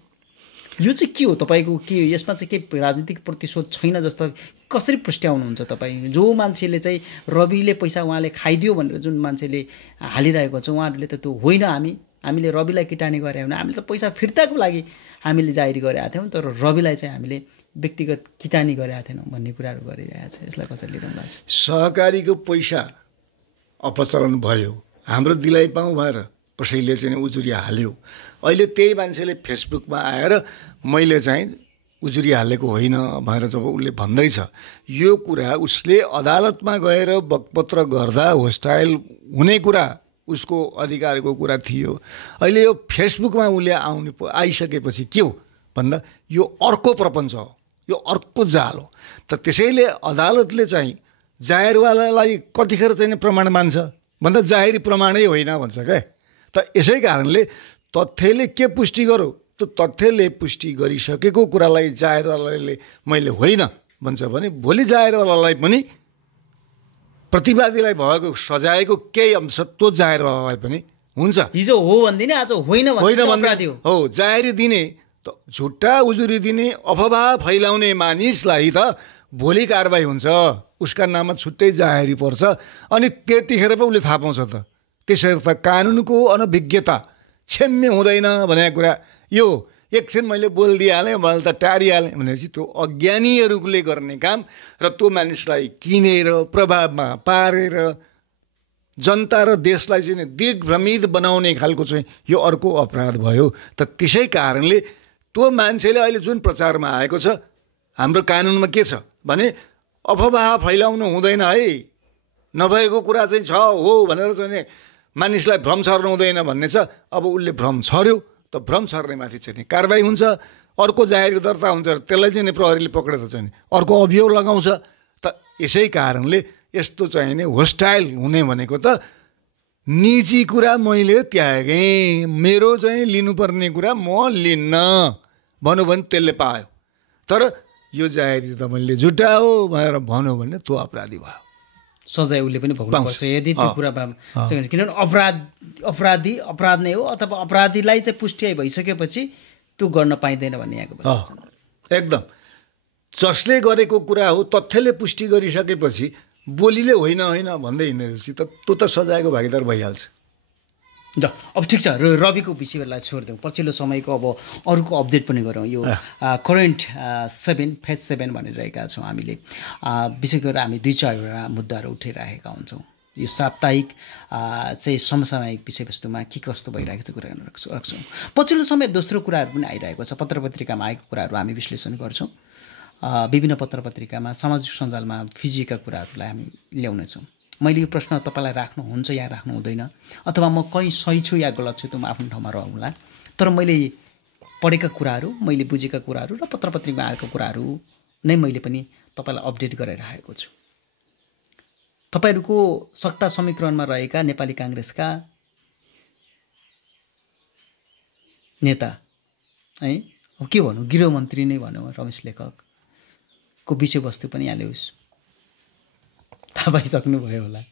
यो चाहिँ के हो तपाईँको, के यसमा चाहिँ के राजनीतिक प्रतिशोध छैन जस्तो कसरी पुष्ट्याउनुहुन्छ तपाईँ? जो मान्छेले चाहिँ रविले पैसा उहाँले खाइदियो भनेर जुन मान्छेले हालिरहेको छ उहाँहरूले त त्यो होइन, हामीले रविलाई किटानी गरे भने हामीले त पैसा फिर्ताको लागि हामीले जाहेरी गरेका थियौँ, तर रविलाई चाहिँ हामीले व्यक्तिगत किटानी गरेका थिएनौँ भन्ने कुराहरू गरिरहेको छ। यसलाई कसरी लिइरहनु भएको छ? सहकारीको पैसा अपचलन भयो, हाम्रो दिलाइ पाउँ भएर कसैले चाहिँ उजुरी हाल्यो। अहिले त्यही मान्छेले फेसबुकमा आएर मैले चाहिँ उजुरी हालेको होइन भनेर जब उसले भन्दैछ, यो कुरा उसले अदालतमा गएर बकपत्र गर्दा होस्टाइल हुने कुरा उसको अधिकारको कुरा थियो। अहिले यो फेसबुकमा उसले आइसकेपछि के हो भन्दा यो अर्को प्रपञ्च हो, यो अर्को जाल हो। त त्यसैले अदालतले चाहिँ जाहेरवालालाई कतिखेर चाहिँ प्रमाण मान्छ भन्दा जाहेरी प्रमाणै होइन भन्छ क्या। त यसै कारणले तथ्यले के पुष्टि गरो, त्यो तथ्यले पुष्टि गरिसकेको कुरालाई जाहेरवालाले मैले होइन भन्छ भने भोलि जाहेरवालालाई पनि प्रतिवादीलाई भएको सजायको केही अंश त्यो जाहेरवालालाई पनि हुन्छ। हिजो हो भन्दिने आज होइन भन्ने हो, जाहेरी दिने त झुट्टा उजुरी दिने अफवाह फैलाउने मानिसलाई त भोलि कारबाही हुन्छ, उसका नाममा छुट्टै जाहेरी पर्छ अनि त्यतिखेर पो उसले थाहा पाउँछ। त त्यसरी त कानुनको अनभिज्ञता क्षम्य हुँदैन भनेको कुरा यो एकछिन मैले बोलिदिइहालेँ मैले त टारिहालेँ भनेपछि त्यो अज्ञानीहरूले गर्ने काम र त्यो मानिसलाई किनेर प्रभावमा पारेर जनता र देशलाई चाहिँ दिग्भ्रमित बनाउने खालको चाहिँ यो अर्को अपराध भयो। त त्यसै कारणले त्यो मान्छेले अहिले जुन प्रचारमा आएको छ, हाम्रो कानुनमा के छ भने अफवाह फैलाउनु हुँदैन है, नभएको कुरा चाहिँ छ हो भनेर चाहिँ मानिसलाई भ्रम छर्नु हुँदैन भन्ने छ। अब उसले भ्रम छर्यो त भ्रम छर्ने माथि चाहिँ कारबाही हुन्छ, अर्को जाहेर दर्ता हुन्छ, त्यसलाई चाहिँ प्रहरीले पक्रेर चाहिँ अर्को अभियोग लगाउँछ। त यसै कारणले यस्तो चाहिँ नि होस्टाइल हुने भनेको त निजी कुरा मैले त्यागेँ, मेरो चाहिँ लिनुपर्ने कुरा म लिन्न भनौँ भने त्यसले पायो, तर यो जाहेरी त मैले झुटा हो भनेर भन्यो भने त्यो अपराधी भयो, सजाय उसले पनि भोग्नुपर्छ यदि त्यो कुरामा। किनभने अपराधी अपराध नै हो, अथवा अपराधीलाई चाहिँ पुष्टि भइसकेपछि त्यो गर्न पाइँदैन भन्ने यहाँको एकदम जसले गरेको कुरा हो तथ्यले पुष्टि गरिसकेपछि बोलीले होइन होइन भन्दै हिँडेपछि त त्यो त सजायको भागीदार भइहाल्छ। अब ठिक छ, रविको विषयलाई छोडिदिउँ, पछिल्लो समयको अब अरूको अपडेट पनि गरौँ। यो करेन्ट फेज 7 भनिरहेका छौँ हामीले, विशेष गरेर हामी 2-4 मुद्दाहरू उठाइरहेका हुन्छौँ। यो साप्ताहिक चाहिँ समसामयिक विषयवस्तुमा के कस्तो भइरहेको त्यो कुरा राख्छौँ। पछिल्लो समय दोस्रो कुराहरू पनि आइरहेको छ, पत्र पत्रिकामा आएको कुराहरू हामी विश्लेषण गर्छौँ। विभिन्न पत्र पत्रिकामा सामाजिक सञ्जालमा फिजिएका कुराहरूलाई हामी ल्याउनेछौँ। मैले यो प्रश्न तपाईँलाई राख्नुहुन्छ या राख्नु हुँदैन, अथवा म कहीँ सही छु या गलत छु त्यो म आफ्नो ठाउँमा रहँला, तर मैले पढेका कुराहरू, मैले बुझेका कुराहरू र पत्र पत्रिकामा आएका कुराहरू नै मैले पनि तपाईँलाई अपडेट गराइरहेको छु। तपाईँहरूको सत्ता समीकरणमा रहेका नेपाली काङ्ग्रेसका नेता है, अब के भनौँ, गृहमन्त्री नै भनौँ, रमेश लेखकको विषयवस्तु पनि यहाँले थाहा पाइसक्नुभयो होला।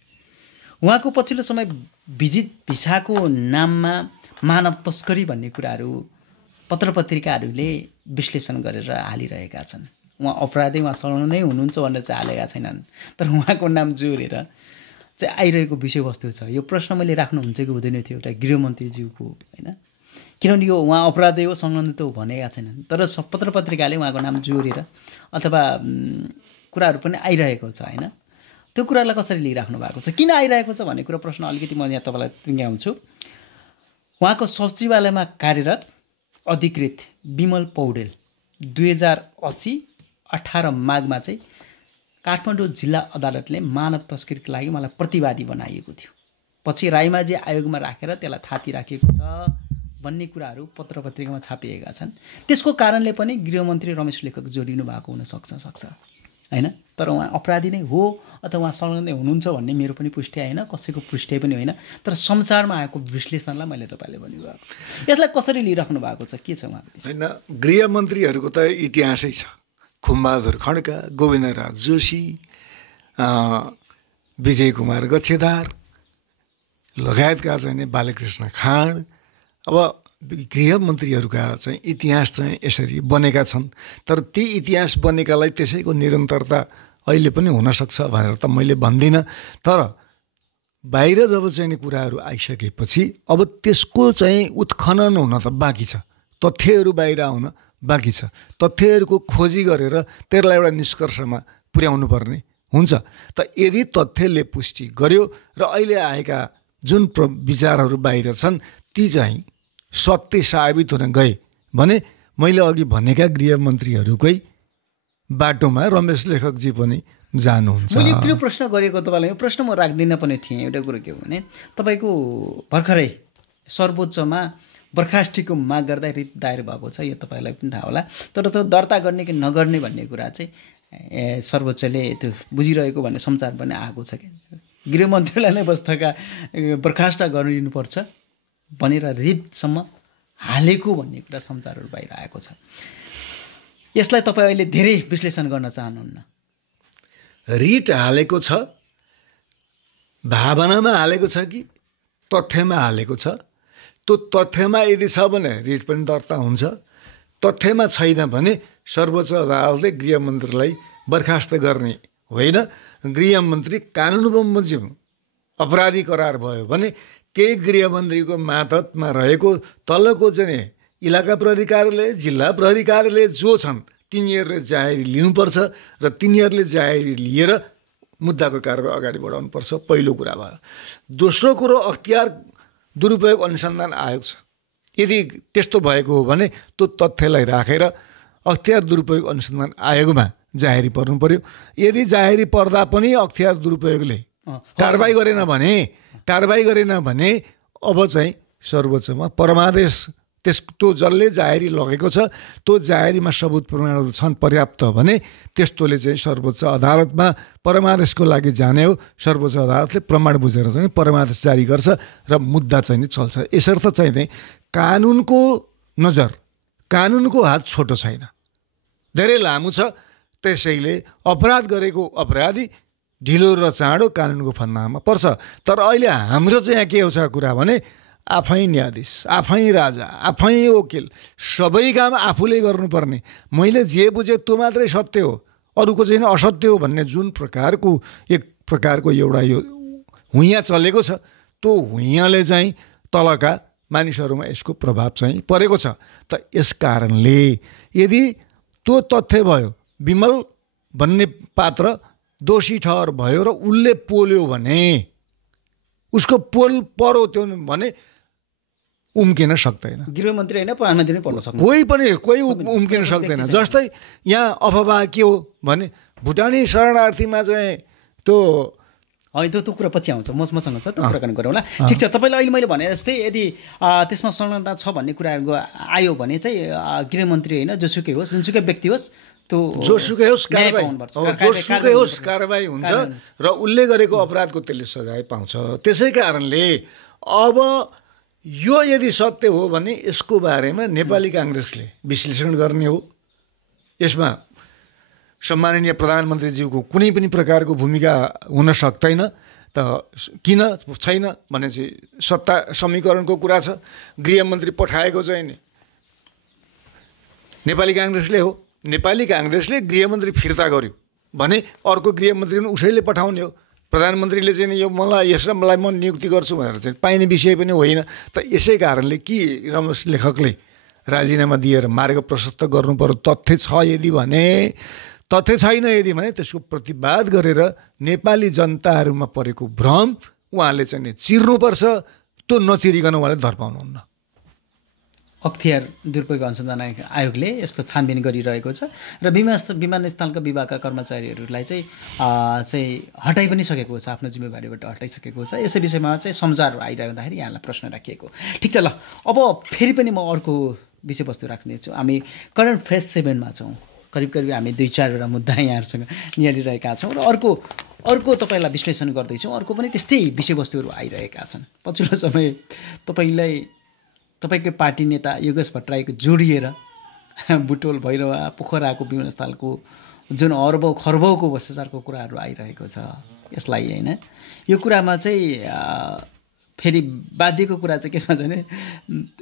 उहाँको पछिल्लो समय भिसाको नाममा मानव तस्करी भन्ने कुराहरू पत्र पत्रिकाहरूले विश्लेषण गरेर हालिरहेका छन्। उहाँ अपराधी, उहाँ संलग्न नै हुनुहुन्छ भनेर चाहिँ हालेका छैनन्, तर उहाँको नाम जोडेर चाहिँ आइरहेको विषयवस्तु छ। यो प्रश्न मैले राख्नुहुन्छ कि हुँदैन थियो एउटा गृहमन्त्रीज्यूको, होइन, किनभने यो उहाँ अपराधी हो संलग्न त भनेका छैनन्, तर पत्र पत्रिकाले उहाँको नाम जोडेर अथवा कुराहरू पनि आइरहेको छ, होइन। त्यो कुरालाई कसरी लिइराख्नु भएको छ, किन आइरहेको छ भन्ने कुरा प्रश्न अलिकति म यहाँ तपाईँलाई टुङ्ग्याउँछु। उहाँको सचिवालयमा कार्यरत अधिकृत विमल पौडेल 2080-18 माघमा चाहिँ काठमाडौँ जिल्ला अदालतले मानव तस्करीको लागि मलाई प्रतिवादी बनाइएको थियो। पछि राईमाझी आयोगमा राखेर त्यसलाई थाती राखिएको छ भन्ने कुराहरू पत्र पत्रिकामा छापिएका छन्। त्यसको कारणले पनि गृहमन्त्री रमेश लेखक जोडिनु भएको हुन सक्छ। होइन, तर उहाँ अपराधी नै हो अथवा उहाँ संलग्न हुनुहुन्छ भन्ने मेरो पनि पुष्टि होइन, कसैको पुष्टि पनि होइन। तर समाचारमा आएको विश्लेषणलाई मैले तपाईँले भन्नुभएको, यसलाई कसरी लिइराख्नु भएको छ, के छ उहाँको? होइन, गृहमन्त्रीहरूको त इतिहासै छ। खुमबहादुर खड्का, गोविन्दराज जोशी, विजय कुमार गच्छेदार लगायतका चाहिँ बालकृष्ण खाँड, अब गृहमन्त्रीहरूका चाहिँ इतिहास चाहिँ यसरी बनेका छन्। तर ती इतिहास बनेकालाई त्यसैको निरन्तरता अहिले पनि हुनसक्छ भनेर त मैले भन्दिनँ। तर बाहिर जब चाहिँ कुराहरू आइसकेपछि अब त्यसको चाहिँ उत्खनन हुन त बाँकी छ, तथ्यहरू बाहिर आउन बाँकी छ। तथ्यहरूको खोजी गरेर त्यसलाई एउटा निष्कर्षमा पुर्याउनु पर्ने हुन्छ। त यदि तथ्यले पुष्टि गर्यो र अहिले आएका जुन विचारहरू बाहिर छन् ती चाहिँ सत्य साबित हुन गए भने मैले अघि भनेका गृहमन्त्रीहरूकै बाटोमा रमेश लेखकजी पनि जानुहुन्छ। मैले त्यो प्रश्न गरेको तपाईँलाई, यो प्रश्न म राख्दिनँ पनि थिएँ। एउटा कुरो के हो भने तपाईँको भर्खरै सर्वोच्चमा बर्खास्तीको माग गर्दा रिट दायर भएको छ, यो तपाईँलाई पनि थाहा होला। तर त्यो दर्ता गर्ने कि नगर्ने भन्ने कुरा चाहिँ सर्वोच्चले त्यो बुझिरहेको भन्ने समाचार पनि आएको छ कि गृहमन्त्रीलाई नै बस्दाका बर्खास्त गरिनुपर्छ भनेर रिटसम्म हालेको भन्ने कुरा समाचारहरू बाहिर आएको छ। यसलाई तपाईँ अहिले धेरै विश्लेषण गर्न चाहनुहुन्न? रिट हालेको छ, भावनामा हालेको छ कि तथ्यमा हालेको छ? त्यो तथ्यमा यदि छ भने रिट पनि दर्ता हुन्छ, तथ्यमा छैन भने सर्वोच्च अदालतले गृहमन्त्रीलाई बर्खास्त गर्ने होइन, गृहमन्त्री कानुन बमोजिम अपराधी करार भयो भने त्यही गृहमन्त्रीको मातहतमा रहेको तलको चाहिँ इलाका प्रहरी कार्यालय, जिल्ला प्रहरी कार्यालय जो छन् तिनीहरूले जाहेरी लिनुपर्छ र तिनीहरूले जाहेरी लिएर मुद्दाको कारबाही अगाडि बढाउनुपर्छ। पहिलो कुरा भयो। दोस्रो कुरो अख्तियार दुरुपयोग अनुसन्धान आयोग छ। यदि त्यस्तो भएको हो भने त्यो तथ्यलाई राखेर अख्तियार दुरुपयोग अनुसन्धान आयोगमा जाहेरी पर्नु पर्यो। यदि जाहेरी पर्दा पनि अख्तियार दुरुपयोगले कारबाही गरेन भने अब चाहिँ सर्वोच्चमा परमादेश त्यो जसले जाहेरी लगेको छ त्यो जाहेरीमा सबुत प्रमाणहरू छन् पर्याप्त भने त्यस्तोले चाहिँ सर्वोच्च अदालतमा परमादेशको लागि जाने हो। सर्वोच्च अदालतले प्रमाण बुझेर चाहिँ परमादेश जारी गर्छ र मुद्दा चाहिँ चल्छ। यसर्थ चाहिँ कानुनको नजर, कानुनको हात छोटो छैन, धेरै लामो छ। त्यसैले अपराध गरेको अपराधी ढिलो र चाँडो कानुनको फन्दामा पर्छ। तर अहिले हाम्रो चाहिँ यहाँ के हो छ कुरा भने आफै न्यायाधीश, आफै राजा, आफै वकिल, सबै काम आफूले गर्नुपर्ने, मैले जे बुझेँ त्यो मात्रै सत्य हो, अरूको चाहिँ असत्य हो भन्ने जुन प्रकारको एक प्रकारको एउटा यो हुइयाँ चलेको छ, त्यो हुइयाँले चाहिँ तलका मानिसहरूमा यसको प्रभाव चाहिँ परेको छ। त यस कारणले यदि त्यो तथ्य भयो विमल भन्ने पात्र दोषी ठहर भयो र उसले पोल्यो भने उसको पोल परो त्यो भने उम्किन सक्दैन। गृहमन्त्री होइन प्रधानमन्त्री नै पर्न सक्छ, कोही उम्किन सक्दैन। जस्तै यहाँ अफवाह के हो भने भुटानी शरणार्थीमा चाहिँ त्यो होइन, त्यो कुरा पछि आउँछ, मसँग छ, त्यो कुराकानी गरौँला। ठिक छ, तपाईँले अहिले मैले भने जस्तै यदि त्यसमा संलग्नता छ भन्ने कुराहरू आयो भने चाहिँ गृहमन्त्री होइन जोसुकै होस्, जुनसुकै व्यक्ति होस्, त्यो जोसुकै होस् कारबाही हुन्छ र उसले गरेको अपराधको त्यसले सजाय पाउँछ। त्यसै कारणले अब यो यदि सत्य हो भने यसको बारेमा नेपाली काङ्ग्रेसले विश्लेषण गर्ने हो। यसमा सम्माननीय प्रधानमन्त्रीज्यूको कुनै पनि प्रकारको भूमिका हुन सक्दैन। त किन छैन भने चाहिँ सत्ता समीकरणको कुरा छ। गृहमन्त्री पठाएको चाहिँ नि नेपाली काङ्ग्रेसले हो। नेपाली काङ्ग्रेसले गृहमन्त्री फिर्ता गर्यो भने अर्को गृहमन्त्री पनि उसैले पठाउने हो। प्रधानमन्त्रीले चाहिँ यो मलाई म नियुक्ति गर्छु भनेर चाहिँ पाइने विषय पनि होइन। त यसै कारणले के रमेश लेखकले राजीनामा दिएर मार्ग प्रशस्त गर्नु पर्यो? तथ्य छ यदि भने, तथ्य छैन यदि भने त्यसको प्रतिवाद गरेर नेपाली जनताहरूमा परेको भ्रम उहाँले चाहिँ चिर्नुपर्छ। त्यो नचिरिकन उहाँले धर पाउनुहुन्न। अख्तियार दुरुपयोग अनुसन्धान आयोगले यसको छानबिन गरिरहेको छ र विमानस्थलका विभागका कर्मचारीहरूलाई चाहिँ हटाइ पनि सकेको छ, आफ्नो जिम्मेवारीबाट हटाइसकेको छ। यसै विषयमा चाहिँ समाचार आइरहँदाखेरि यहाँलाई प्रश्न राखिएको। ठिक छ, ल अब फेरि पनि म अर्को विषयवस्तु राख्नेछु। हामी करेन्ट फेज 7मा छौँ। करिब करिब हामी 2-4वटा मुद्दा यहाँहरूसँग निहालिरहेका छौँ र अर्को तपाईँलाई विश्लेषण गर्दैछौँ। अर्को पनि त्यस्तै विषयवस्तुहरू आइरहेका छन्। पछिल्लो समय तपाईँकै पार्टी नेता योगेश भट्टराईको जोडिएर बुटोल भैरवा पोखराको विमानस्थलको जुन अरबौँ खरबौँको भ्रष्टाचारको कुराहरू आइरहेको छ यसलाई होइन, यो कुरामा चाहिँ फेरि बाध्यको कुरा चाहिँ के छ भने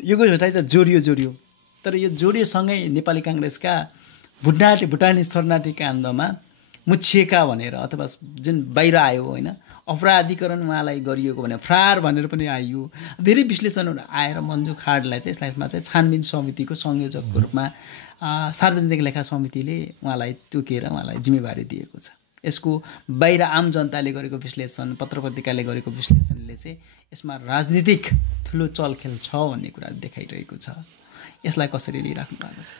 योगेश भट्टराई त जोडियो तर यो जोडियोसँगै नेपाली काङ्ग्रेसका भुटानी शरणार्थी काण्डमा मुछिएका भनेर अथवा जुन बाहिर आयो होइन अपराधीकरण उहाँलाई गरिएको भने फ्रार भनेर पनि आयो। धेरै विश्लेषणहरू आएर मन्जु खाडलाई चाहिँ यसमा चाहिँ छानबिन समितिको संयोजकको रूपमा सार्वजनिक लेखा समितिले उहाँलाई तोकेर उहाँलाई जिम्मेवारी दिएको छ। यसको बाहिर आम जनताले गरेको विश्लेषण, पत्र पत्रिकाले गरेको विश्लेषणले चाहिँ यसमा राजनीतिक ठुलो चलखेल छ भन्ने कुरा देखाइरहेको छ। यसलाई कसरी लिइराख्नु भएको छ?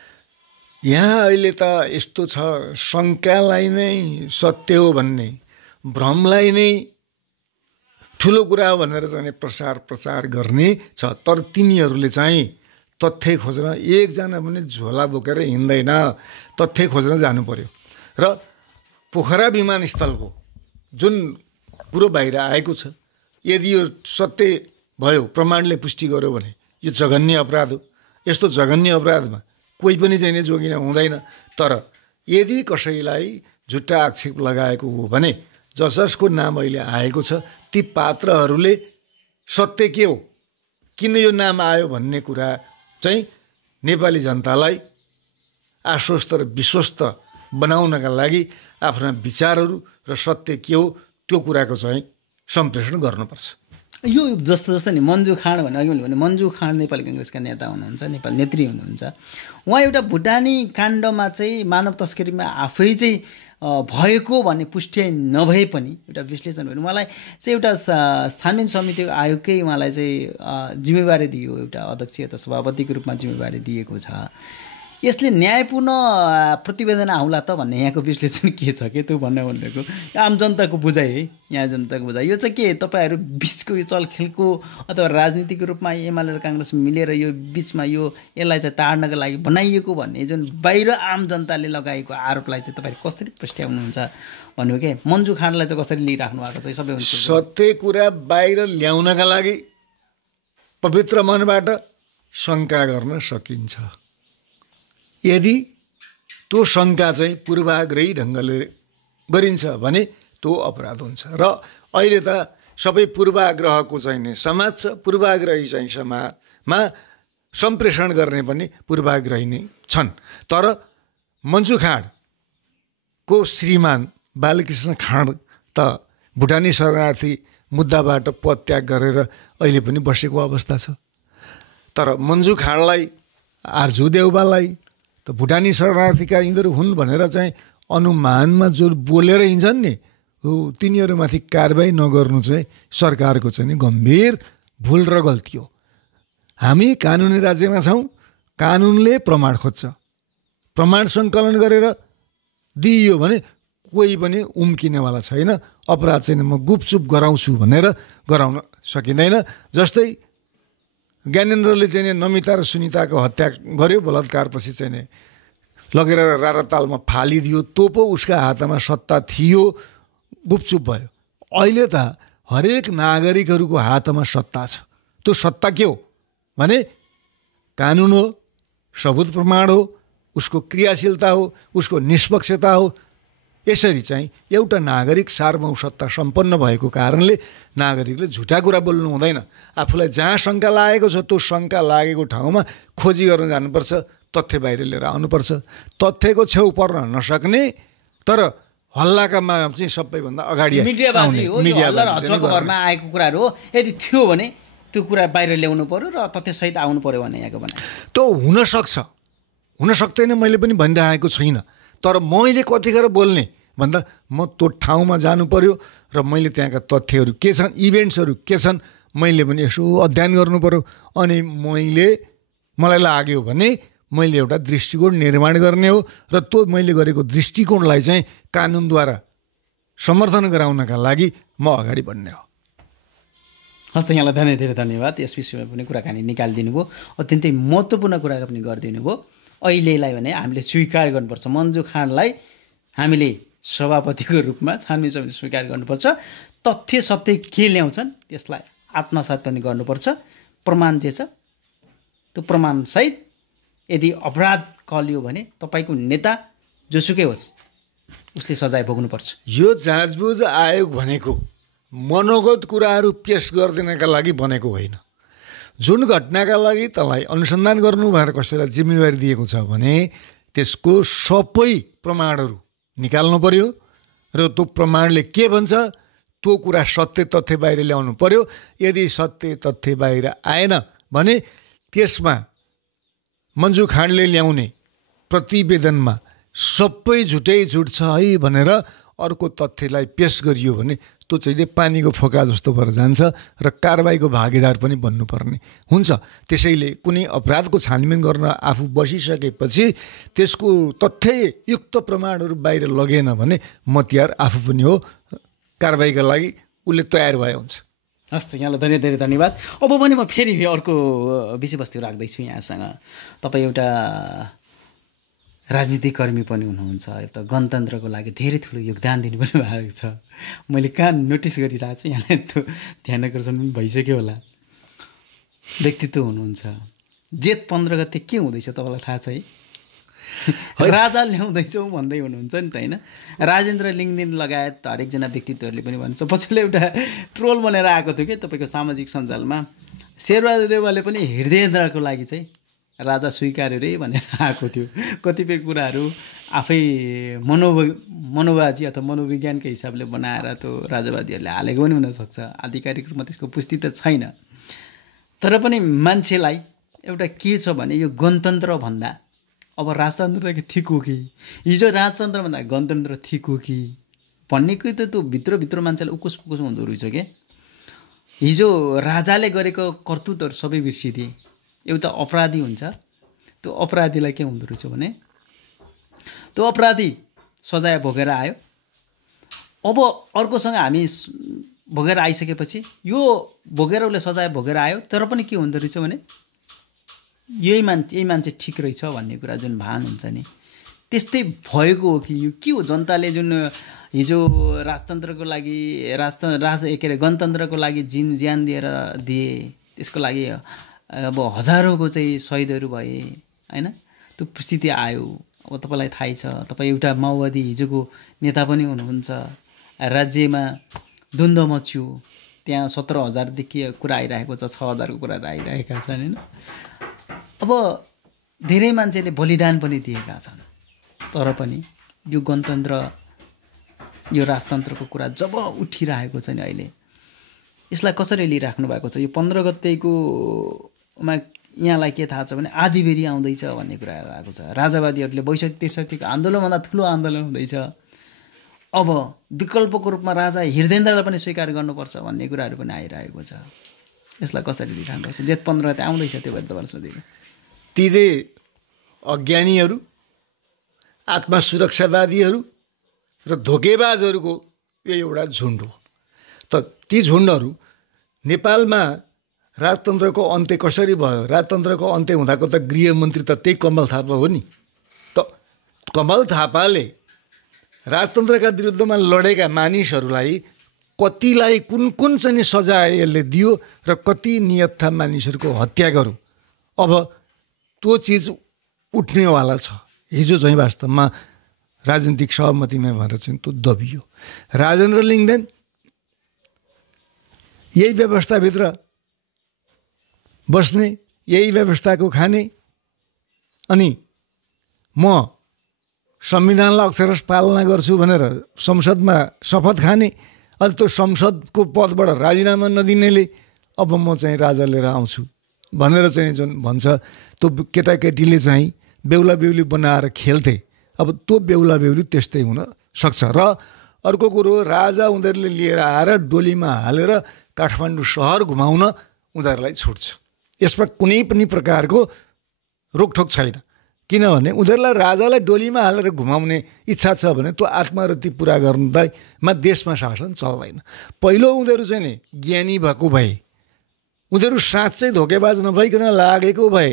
यहाँ अहिले त यस्तो छ, शङ्कालाई नै सत्य हो भन्ने, भ्रमलाई नै ठुलो कुरा हो भनेर चाहिँ प्रचार गर्ने छ। तर तिनीहरूले चाहिँ तथ्य खोज्न, एकजना पनि झोला बोकेर हिँड्दैन, तथ्य खोज्न जानु पर्यो। र पोखरा विमानस्थलको जुन कुरो बाहिर आएको छ, यदि यो सत्य भयो, प्रमाणले पुष्टि गर्यो भने यो जघन्य अपराध हो। यस्तो जघन्य अपराधमा कोही पनि चाहिँ जोगिन हुँदैन। तर यदि कसैलाई झुट्टा आक्षेप लगाएको हो भने जसको नाम अहिले आएको छ ती पात्रहरूले सत्य के हो, किन यो नाम आयो भन्ने कुरा चाहिँ नेपाली जनतालाई आश्वस्त र विश्वस्त बनाउनका लागि आफ्ना विचारहरू र सत्य के हो त्यो कुराको चाहिँ सम्प्रेषण गर्नुपर्छ। यो जस्तो नि मन्जु खाँड भने अघि मैले भने मन्जु खाँड नेपाली काङ्ग्रेसका नेता हुनुहुन्छ, नेपाली नेत्री हुनुहुन्छ। उहाँ एउटा भुटानी काण्डमा चाहिँ मानव तस्करीमा आफै चाहिँ भएको भन्ने पुष्टि नभए पनि एउटा विश्लेषण भयो। उहाँलाई चाहिँ एउटा छानबिन समिति आयोगकै उहाँलाई चाहिँ जिम्मेवारी दियो, एउटा अध्यक्ष अथवा सभापतिको रूपमा जिम्मेवारी दिएको छ। यसले न्यायपूर्ण प्रतिवेदन आउला त भन्ने यहाँको विश्लेषण के छ कि त्यो भनेको आम जनताको बुझाइ है, यहाँ जनताको बुझाइ यो चाहिँ के तपाईँहरू बिचको यो चलखेलको अथवा राजनीतिक रूपमा एमाले र काङ्ग्रेस मिलेर यो बिचमा यसलाई चाहिँ ताड्नको लागि बनाइएको भन्ने जुन बाहिर आम जनताले लगाएको आरोपलाई चाहिँ तपाईँहरू कसरी पुष्ट्याउनुहुन्छ भन्नु के मन्जु खाँडलाई चाहिँ कसरी लिइराख्नु भएको छ? सबै सत्य कुरा बाहिर ल्याउनका लागि पवित्र मनबाट शङ्का गर्न सकिन्छ। यदि त्यो शङ्का चाहिँ पूर्वाग्रही ढङ्गले गरिन्छ भने त्यो अपराध हुन्छ। र अहिले त सबै पूर्वाग्रहको चाहिँ नै समाज छ, पूर्वाग्रही चाहिँ समाजमा सम्प्रेषण गर्ने पनि पूर्वाग्रही नै छन्। तर मन्जु खाँडको श्रीमान बालकृष्ण खाँड त भुटानी शरणार्थी मुद्दाबाट पदत्याग गरेर अहिले पनि बसेको अवस्था छ। तर मन्जु खाँडलाई, आर्जु देउवालाई त भुटानी शरणार्थीका यिनीहरू हुन् भनेर चाहिँ अनुमानमा जो बोलेर हिँड्छन् नि, तिनीहरूमाथि कारबाही नगर्नु चाहिँ सरकारको चाहिँ गम्भीर भुल र गल्ती हो। हामी कानुनी राज्यमा छौँ, कानुनले प्रमाण खोज्छ, प्रमाण सङ्कलन गरेर दिइयो भने कोही पनि उम्किनेवाला छैन। अपराध चाहिँ म गुपचुप गराउँछु भनेर गराउन सकिँदैन। जस्तै ज्ञानेन्द्रले चाहिँ नमिता र सुनिताको हत्या गर्यो, बलात्कारपछि चाहिँ लगेर रारातालमा फालिदियो, त्यो पो उसका हातमा सत्ता थियो, गुपचुप भयो। अहिले त हरेक नागरिकहरूको हातमा सत्ता छ। त्यो सत्ता के हो भने कानुन हो, सबुत प्रमाण हो, उसको क्रियाशीलता हो, उसको निष्पक्षता हो। यसरी चाहिँ एउटा नागरिक सार्वभौम सत्ता सम्पन्न भएको कारणले नागरिकले झुटा कुरा बोल्नु हुँदैन। आफूलाई जहाँ शङ्का लागेको छ त्यो शङ्का लागेको ठाउँमा खोजी गर्न जानुपर्छ, तथ्य बाहिर लिएर आउनुपर्छ। तथ्यको छेउ पर्न नसक्ने तर हल्लाकामा चाहिँ सबैभन्दा अगाडि मिडियाबाजी हो, हल्लामा आएको कुराहरू हो। यदि थियो भने त्यो कुरा बाहिर ल्याउनु पर्यो र तथ्यसहित आउनु पर्यो भने यहाँको भने त्यो हुनसक्छ, हुन सक्दैन मैले पनि भनिरहेको छैन। तर मैले कतिखेर बोल्ने भन्दा म त्यो ठाउँमा जानु पर्यो र मैले त्यहाँका तथ्यहरू के छन्, इभेन्ट्सहरू के छन्, मैले पनि यसो अध्ययन गर्नु पर्यो। अनि मलाई लाग्यो भने मैले एउटा दृष्टिकोण निर्माण गर्ने हो र त्यो मैले गरेको दृष्टिकोणलाई चाहिँ कानुनद्वारा समर्थन गराउनका लागि म अगाडि बढ्ने हो। हस् त, यहाँलाई धेरै धेरै धन्यवाद। यस विषयमा पनि कुराकानी निकालिदिनु भयो, अत्यन्तै महत्त्वपूर्ण कुरा पनि गरिदिनु भयो। अहिलेलाई भने हामीले स्वीकार गर्नुपर्छ। मन्जु खाँडलाई हामीले सभापतिको रूपमा छानबिन समिति स्वीकार गर्नुपर्छ। तथ्य सत्य के ल्याउँछन् त्यसलाई आत्मसात पनि गर्नुपर्छ। प्रमाण जे छ त्यो प्रमाणसहित यदि अपराध कलियो भने तपाईँको नेता जोसुकै होस् उसले सजाय भोग्नुपर्छ। यो जाँचबुझ आयोग भनेको मनोगत कुराहरू पेश गरिदिनका लागि बनेको होइन। जुन घटनाका लागि तँलाई अनुसन्धान गर्नु भनेर कसैलाई जिम्मेवारी दिएको छ भने त्यसको सबै प्रमाणहरू निकाल्नु पर्यो र त्यो प्रमाणले के भन्छ त्यो कुरा सत्य तथ्य बाहिर ल्याउनु पर्यो। यदि सत्य तथ्य बाहिर आएन भने त्यसमा मन्जु खाँडले ल्याउने प्रतिवेदनमा सबै झुटै झुट छ है भनेर अर्को तथ्यलाई पेश गरियो भने त्यो चाहिँ पानीको फोका जस्तो भएर जान्छ र कारबाहीको भागीदार पनि बन्नुपर्ने हुन्छ। त्यसैले कुनै अपराधको छानबिन गर्न आफू बसिसकेपछि त्यसको तथ्ययुक्त प्रमाणहरू बाहिर लगेन भने मतियार आफू पनि हो, कारबाहीका लागि उसले तयार भए हुन्छ। हस् त, यहाँलाई धेरै धेरै धन्यवाद। अब पनि म फेरि अर्को विषयवस्तु राख्दैछु यहाँसँग। तपाईँ एउटा राजनीतिक कर्मी पनि हुनुहुन्छ, एउटा गणतन्त्रको लागि धेरै ठुलो योगदान दिनु पनि भएको छ। मैले कहाँ नोटिस गरिरहेको छु, यहाँलाई त्यो ध्यान आकर्षण पनि भइसक्यो होला। व्यक्तित्व हुनुहुन्छ। जेठ 15 गते के हुँदैछ तपाईँलाई थाहा छ है? राजा ल्याउँदैछौ भन्दै हुनुहुन्छ नि त, होइन? राजेन्द्र लिङ्गदेन लगायत हरेकजना व्यक्तित्वहरूले पनि भन्छ। पछिल्लो एउटा ट्रोल बनाएर आएको थियो कि तपाईँको सामाजिक सञ्जालमा, शेरबहादुर देउवाले पनि हृदयेन्द्रको लागि चाहिँ राजा स्वीकार्यो रे भनेर आएको थियो। कतिपय कुराहरू आफै मनोबाजी अथवा मनोविज्ञानकै हिसाबले बनाएर त्यो राजावादीहरूले हालेको पनि हुनसक्छ। आधिकारिक रूपमा त्यसको पुष्टि त छैन। तर पनि मान्छेलाई एउटा के छ भने यो गणतन्त्र भन्दा अब राजतन्त्र ठिक हो कि, हिजो राजतन्त्र भन्दा गणतन्त्र ठिक हो कि भन्ने कि त त्यो भित्रभित्र मान्छेलाई उकुस पुकुस हुँदो रहेछ के। हिजो राजाले गरेको कर्तुतहरू सबै बिर्सिदिए। एउटा अपराधी हुन्छ, त्यो अपराधीलाई के हुँदो रहेछ भने त्यो अपराधी सजाय भोगेर आयो। अब अर्कोसँग हामी भोगेर आइसकेपछि यो भोगेर उसले सजाय भोगेर आयो, तर पनि के हुँदो रहेछ भने यही मान्छे ठिक रहेछ भन्ने कुरा जुन भान हुन्छ नि, त्यस्तै भएको हो कि यो के हो? जनताले जुन हिजो राजतन्त्रको लागि के अरे गणतन्त्रको लागि ज्यान दिए, त्यसको लागि अब हजारौँको चाहिँ शहीदहरू भए, होइन? त्यो परिस्थिति आयो। अब तपाईँलाई थाहै छ, तपाईँ एउटा माओवादी हिजोको नेता पनि हुनुहुन्छ। राज्यमा द्वन्द्व मच्यो, त्यहाँ 17,000देखि कुरा आइरहेको छ, 6,000को कुरा आइरहेका छन्, होइन? अब धेरै मान्छेले बलिदान पनि दिएका छन्। तर पनि यो गणतन्त्र, यो राजतन्त्रको कुरा जब उठिरहेको छ नि अहिले, यसलाई कसरी लिइराख्नु भएको छ? यो 15 गतेकोमा यहाँलाई के थाहा छ भने आँधीबेहरी आउँदैछ भन्ने कुरा आएको छ। राजावादीहरूले 62-63 आन्दोलनभन्दा ठुलो आन्दोलन हुँदैछ। अब विकल्पको रूपमा राजा हृदयेन्द्रलाई पनि स्वीकार गर्नुपर्छ भन्ने कुराहरू पनि आइरहेको छ। यसलाई कसरी लिइरहनु भएको छ? जेठ 15 गते आउँदैछ, त्यो भएर तपाईँलाई सोधेको। तिनै अज्ञानीहरू, आत्मसुरक्षावादीहरू र धोकेबाजहरूको यो एउटा झुन्ड हो। त ती झुन्डहरू नेपालमा राजतन्त्रको अन्त्य कसरी भयो? राजतन्त्रको अन्त्य हुँदाको त गृहमन्त्री त त्यही कमल थापा हो नि। त कमल थापाले राजतन्त्रका विरुद्धमा लडेका मानिसहरूलाई कतिलाई कुन कुन चाहिँ सजाय यसले दियो र कति नियतथा मानिसहरूको हत्या गर्यो। अब त्यो चिज उठ्नेवाला छ। हिजो चाहिँ वास्तवमा राजनीतिक सहमतिमा भएर चाहिँ त्यो दबियो। राजेन्द्र लिङ्गदेन यही व्यवस्थाभित्र बस्ने, यही व्यवस्थाको खाने, अनि म संविधानलाई अक्षरशः पालना गर्छु भनेर संसदमा शपथ खाने, अनि त्यो संसदको पदबाट राजीनामा नदिनेले अब म चाहिँ राजा लिएर आउँछु भनेर चाहिँ जुन भन्छ, त्यो केटाकेटीले चाहिँ बेहुला बेहुली बनाएर खेल्थे। अब त्यो बेहुला बेहुली त्यस्तै हुन सक्छ। र अर्को कुरो, राजा उनीहरूले लिएर आएर डोलीमा हालेर काठमाडौँ सहर घुमाउन उनीहरूलाई छुट्छ। यसमा कुनै पनि प्रकारको रोकठोक छैन। किनभने उनीहरूलाई राजालाई डोलीमा हालेर घुमाउने इच्छा छ भने त्यो आत्मरति पुरा गर्नुमा देशमा शासन चल्दैन। पहिलो उनीहरू चाहिँ नि ज्ञानी भएको भए, उनीहरू साँच्चै धोकेबाज नभइकन लागेको भए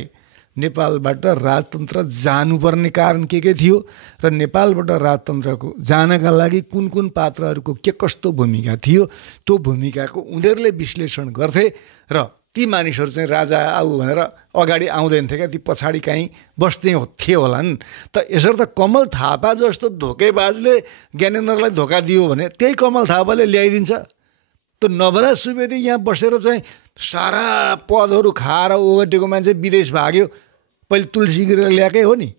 नेपालबाट राजतन्त्र जानुपर्ने कारण के थियो र नेपालबाट राजतन्त्रको जानका लागि कुन कुन पात्रहरूको के कस्तो भूमिका थियो, त्यो भूमिकाको उनीहरूले विश्लेषण गर्थे र ती मानिसहरू चाहिँ राजा आऊ भनेर अगाडि आउँदैन थिए क्या, ती पछाडि काहीँ बस्ने थिए होलान्। त यसरी त कमल थापा जस्तो धोकेबाजले ज्ञानेन्द्रलाई धोका दियो भने त्यही कमल थापाले ल्याइदिन्छ। त नवराज सुवेदी यहाँ बसेर चाहिँ सारा पदहरू खाएर ओगटेको मान्छे विदेश भाग्यो, पहिले तुलसी गिरीले ल्याएकै हो नि।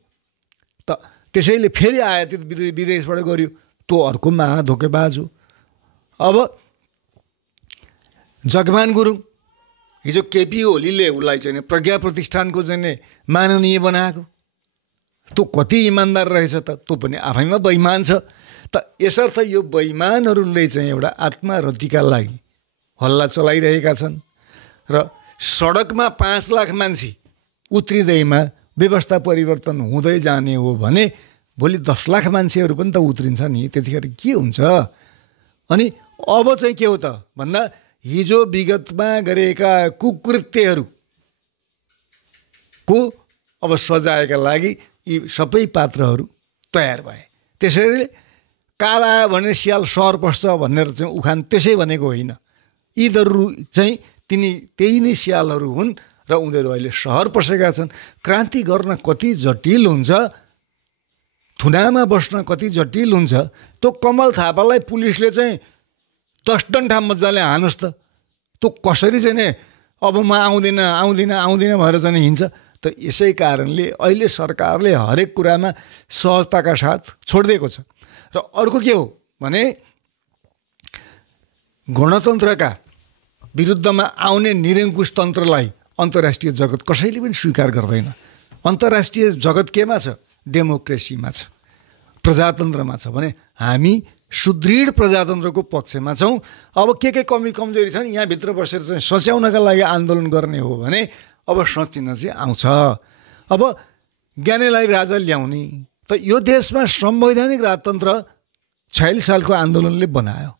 त त्यसैले फेरि आयातित विदेशबाट गर्यो, त्यो अर्को महा धोकेबाज हो। अब जगमान गुरुङ हिजो केपी ओलीले उसलाई चाहिँ प्रज्ञा प्रतिष्ठानको चाहिँ माननीय बनाएको, त्यो कति इमान्दार रहेछ त, त्यो पनि आफैमा बेइमान छ। त यसर्थ यो बेइमानहरूले चाहिँ एउटा आत्मरतिका लागि हल्ला चलाइरहेका छन् र सडकमा 5 लाख मान्छे उत्रिँदैमा व्यवस्था परिवर्तन हुँदै जाने हो भने भोलि 10 लाख मान्छेहरू पनि त उत्रिन्छ नि, त्यतिखेर के हुन्छ? अनि अब चाहिँ के हो त भन्दा हिजो विगतमा गरेका कुकृत्यहरूको अब सजायका लागि यी सबै पात्रहरू तयार भए। त्यसैले काल आयो भने सियाल सहर पस्छ भनेर चाहिँ उखान त्यसै भनेको होइन। यिनीहरू चाहिँ त्यही नै सियालहरू हुन् र उनीहरू अहिले सहर पसेका छन्। क्रान्ति गर्न कति जटिल हुन्छ, थुनामा बस्न कति जटिल हुन्छ। त्यो कमल थापालाई पुलिसले चाहिँ 10 डन्ठा मजाले हानुहोस् त, त्यो कसरी चाहिँ नि अब म आउँदिन भएर चाहिँ हिँड्छ। त यसै कारणले अहिले सरकारले हरेक कुरामा सहजताका साथ छोडिदिएको छ। र अर्को के हो भने गणतन्त्रका विरुद्धमा आउने निरङ्कुश तन्त्रलाई अन्तर्राष्ट्रिय जगत कसैले पनि स्वीकार गर्दैन। अन्तर्राष्ट्रिय जगत केमा छ? डेमोक्रेसीमा छ, प्रजातन्त्रमा छ। भने हामी सुदृढ प्रजातन्त्रको पक्षमा छौँ। अब के कमी कमजोरी छन् यहाँभित्र बसेर चाहिँ सच्याउनका लागि आन्दोलन गर्ने हो भने अब सचिन चाहिँ आउँछ। अब ज्ञानेलाई राजा ल्याउने त यो देशमा संवैधानिक राजतन्त्र 46 सालको आन्दोलनले बनायो।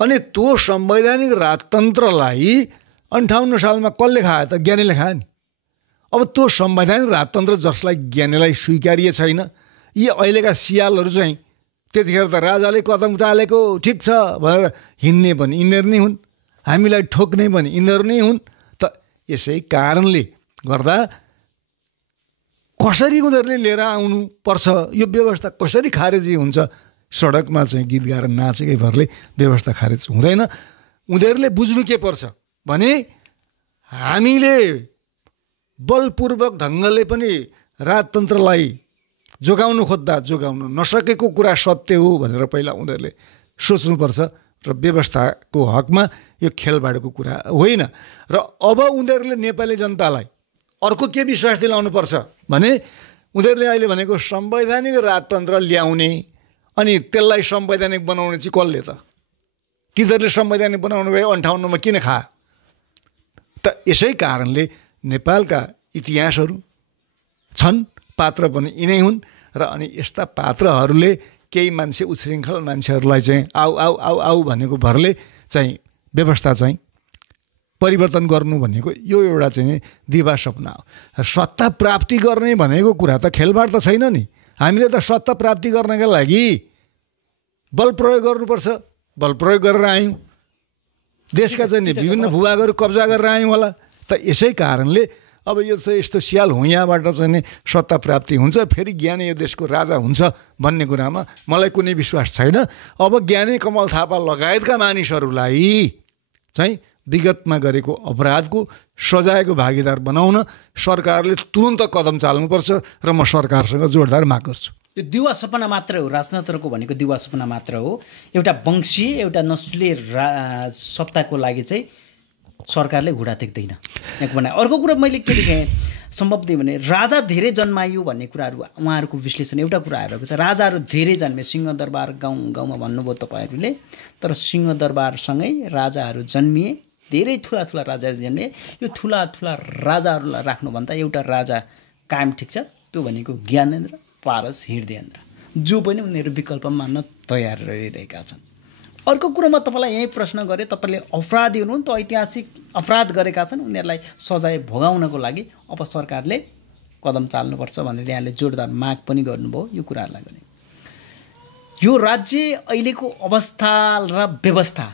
अनि त्यो संवैधानिक राजतन्त्रलाई 58 सालमा कसले खायो त? ज्ञानेले खायो नि। अब त्यो संवैधानिक राजतन्त्र जसलाई ज्ञानेलाई स्वीकार्य छैन, यी अहिलेका सियालहरू चाहिँ त्यतिखेर त राजाले कदम चालेको ठिक छ भनेर हिँड्ने पनि यिनीहरू नै हुन्, हामीलाई ठोक्ने पनि यिनीहरू नै हुन्। त यसै कारणले गर्दा कसरी उनीहरूले लिएर आउनुपर्छ, यो व्यवस्था कसरी खारेजी हुन्छ? सडकमा चाहिँ गीत गाएर नाचेकै भरले व्यवस्था खारेज हुँदैन। उनीहरूले बुझ्नु के पर्छ भने हामीले बलपूर्वक ढङ्गले पनि राजतन्त्रलाई जोगाउनु खोज्दा जोगाउन नसकेको कुरा सत्य हो भनेर पहिला उनीहरूले सोच्नुपर्छ र व्यवस्थाको हकमा यो खेलबाडको कुरा होइन। र अब उनीहरूले नेपाली जनतालाई अर्को के विश्वास दिलाउनुपर्छ भने उनीहरूले अहिले भनेको संवैधानिक राजतन्त्र ल्याउने अनि त्यसलाई संवैधानिक बनाउने चाहिँ कसले त? तिनीहरूले संवैधानिक बनाउनु भए 58मा किन खायो त? यसै कारणले नेपालका इतिहासहरू छन्, पात्र पनि यिनै हुन्। र अनि यस्ता पात्रहरूले केही मान्छे उच्छृङ्खल मान्छेहरूलाई चाहिँ आऊ आऊ आऊ आऊ भनेको भरले चाहिँ व्यवस्था चाहिँ परिवर्तन गर्नु भनेको यो एउटा चाहिँ दिवा सपना हो। सत्ता प्राप्ति गर्ने भनेको कुरा त खेलबाड त छैन नि। हामीले त सत्ता प्राप्ति गर्नका लागि बल प्रयोग गर्नुपर्छ। बल प्रयोग गरेर आयौँ, देशका चाहिँ विभिन्न भूभागहरू कब्जा गरेर आयौँ होला। त यसै कारणले अब यो चाहिँ यस्तो सियाल हुँयाबाट चाहिँ नि सत्ता प्राप्ति हुन्छ, फेरि ज्ञानी यो देशको राजा हुन्छ भन्ने कुरामा मलाई कुनै विश्वास छैन। अब ज्ञानी कमल थापा लगायतका मानिसहरूलाई चाहिँ विगतमा गरेको अपराधको सजायको भागीदार बनाउन सरकारले तुरन्त कदम चाल्नुपर्छ र म सरकारसँग जोडदार माग गर्छु। यो दिवा सपना मात्र हो, राजतन्त्रको भनेको दिवा सपना मात्र हो। एउटा वंशीय एउटा नस्लीय सत्ताको लागि चाहिँ सरकारले घुँडा टेक्दैन। अर्को कुरा मैले के देखेँ सम्भवतः भने राजा धेरै जन्मायो भन्ने कुराहरू उहाँहरूको विश्लेषण एउटा कुरा आइरहेको छ। राजाहरू धेरै जन्मे, सिंहदरबार गाउँमा भन्नुभयो तपाईँहरूले, तर सिंहदरबारसँगै राजाहरू जन्मिए, धेरै ठुला ठुला राजाहरू जन्मिए। यो ठुला ठुला राजाहरूलाई राख्नुभन्दा एउटा राजा कायम ठिक छ, त्यो भनेको ज्ञानेन्द्र पारस हृदयेन्द्र, जो पनि उनीहरू विकल्प मान्न तयार रहिरहेका छन्। अर्को कुरोमा तपाईँलाई यही प्रश्न गरेँ, तपाईँले अपराधी हुनुहुन्छ, ऐतिहासिक अपराध गरेका छन्, उनीहरूलाई सजाय भोगाउनको लागि अब सरकारले कदम चाल्नुपर्छ भनेर यहाँले जोडदार माग पनि गर्नुभयो। यो कुराहरूलाई गर्ने यो राज्य अहिलेको अवस्था र व्यवस्था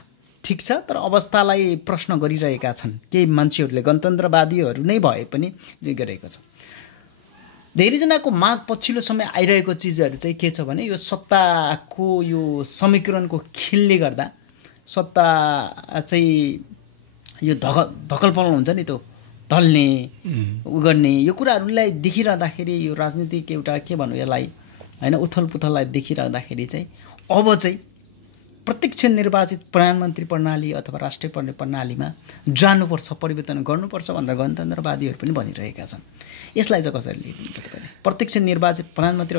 ठिक छ, तर अवस्थालाई प्रश्न गरिरहेका छन् केही मान्छेहरूले, गणतन्त्रवादीहरू नै भए पनि गरेको छ। धेरैजनाको माग पछिल्लो समय आइरहेको चिजहरू चाहिँ के छ भने यो सत्ताको यो समीकरणको खेलले गर्दा सत्ता चाहिँ यो धकलपल हुन्छ नि, त्यो ढल्ने उ गर्ने यो कुराहरूलाई देखिरहँदाखेरि यो राजनीतिक एउटा के भनौँ यसलाई होइन, उथलपुथललाई देखिरहँदाखेरि चाहिँ अब चाहिँ प्रत्यक्ष निर्वाचित प्रधानमन्त्री प्रणाली अथवा राष्ट्रिय प्रणालीमा जानुपर्छ, परिवर्तन गर्नुपर्छ भनेर गणतन्त्रवादीहरू पनि भनिरहेका छन्। यसलाई चाहिँ कसरी लिनुहुन्छ तपाईँले? प्रत्यक्ष निर्वाचित प्रधानमन्त्री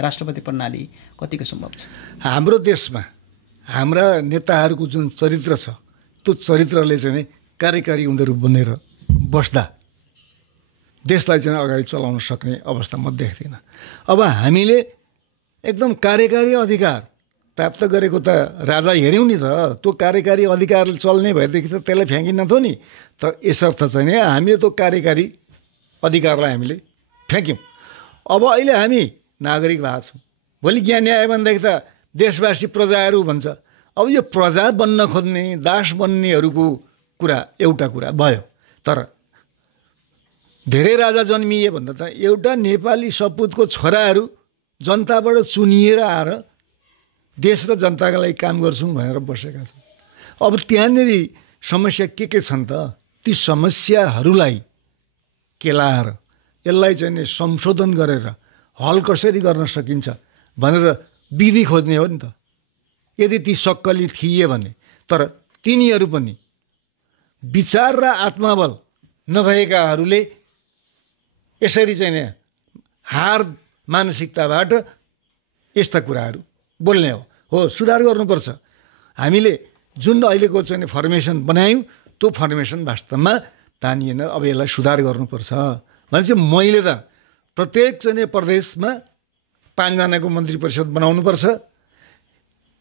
राष्ट्रपति प्रणाली कतिको सम्भव छ? हाम्रो देशमा हाम्रा नेताहरूको जुन चरित्र छ त्यो चरित्रले चाहिँ कार्यकारी उनीहरू बनेर बस्दा देशलाई चाहिँ अगाडि चलाउन सक्ने अवस्था म देख्दिनँ। अब हामीले एकदम कार्यकारी अधिकार प्राप्त गरेको त राजा हेऱ्यौँ नि त, त्यो कार्यकारी अधिकारले चल्ने भएदेखि त त्यसलाई फ्याँकिनथ्यो नि त। यसर्थ चाहिँ नि हामीले त्यो कार्यकारी अधिकारलाई हामीले फ्याँक्यौँ। अब अहिले हामी नागरिक भएको छौँ, भोलि ज्ञान आयो भनेदेखि त देशवासी प्रजाहरू भन्छ। अब यो प्रजा बन्न खोज्ने दास बन्नेहरूको कुरा एउटा कुरा भयो, तर धेरै राजा जन्मिए भन्दा त एउटा नेपाली सपुतको छोराहरू जनताबाट चुनिएर आएर देश र जनताका लागि काम गर्छौँ भनेर बसेका छन्। अब त्यहाँनिर समस्या के छन् त, ती समस्याहरूलाई केलाएर यसलाई चाहिँ नि संशोधन गरेर हल कसरी गर्न सकिन्छ भनेर विधि खोज्ने हो नि त। यदि ती सक्कली थिए भने, तर तिनीहरू पनि विचार र आत्मबल नभएकाहरूले यसरी चाहिँ नि हार मानसिकताबाट यस्ता कुराहरू बोल्ने हो। सुधार गर्नुपर्छ। हामीले जुन अहिलेको चाहिँ फर्मेसन बनायौँ त्यो फर्मेसन वास्तवमा तानिएन। अब यसलाई सुधार गर्नुपर्छ भने चाहिँ मैले त प्रत्येक चाहिँ प्रदेशमा 5 जनाको मन्त्री परिषद बनाउनुपर्छ,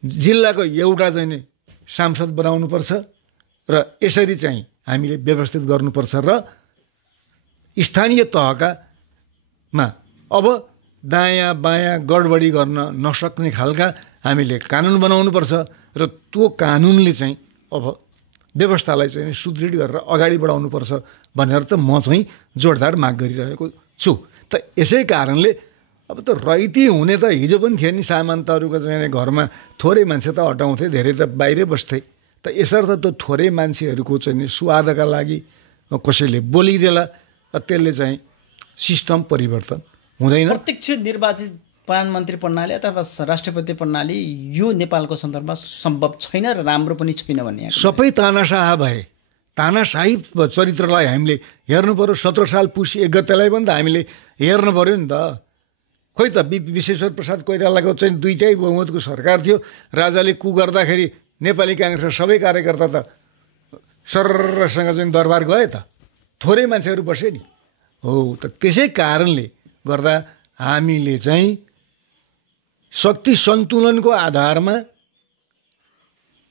जिल्लाको एउटा चाहिँ नि सांसद बनाउनुपर्छ र यसरी चाहिँ हामीले व्यवस्थित गर्नुपर्छ र स्थानीय तहकामा अब दायाँ बायाँ गडबडी गर्न नसक्ने खालका हामीले कानुन बनाउनुपर्छ र त्यो कानुनले चाहिँ अब व्यवस्थालाई चाहिँ सुदृढ गरेर अगाडि बढाउनुपर्छ भनेर त म चाहिँ जोडदार माग गरिरहेको छु। त यसै कारणले अब त रैती हुने त हिजो पनि थियो नि, सामन्तहरूको चाहिँ घरमा थोरै मान्छे त हटाउँथे, धेरै त बाहिरै बस्थे। त यसर्थ त्यो थोरै मान्छेहरूको चाहिँ स्वादका लागि कसैले बोलिदेला, त्यसले चाहिँ सिस्टम परिवर्तन हुँदैन। प्रत्यक्ष निर्वाचित प्रधानमन्त्री प्रणाली अथवा राष्ट्रपति प्रणाली यो नेपालको सन्दर्भमा सम्भव छैन र राम्रो पनि छैन भन्ने सबै तानाशाह भए। तानाशाही चरित्रलाई हामीले हेर्नु पर्यो। 17 साल पुस 1 गतेलाई पनि त हामीले हेर्नु पर्यो नि त। खोइ त विश्वेश्वर प्रसाद कोइरालाको चाहिँ 2टै बहुमतको सरकार थियो। राजाले कु गर्दाखेरि नेपाली काङ्ग्रेसका सबै कार्यकर्ता त सरसँग चाहिँ दरबार गए त, थोरै मान्छेहरू बसे नि हो। त त्यसै कारणले गर्दा हामीले चाहिँ शक्ति सन्तुलनको आधारमा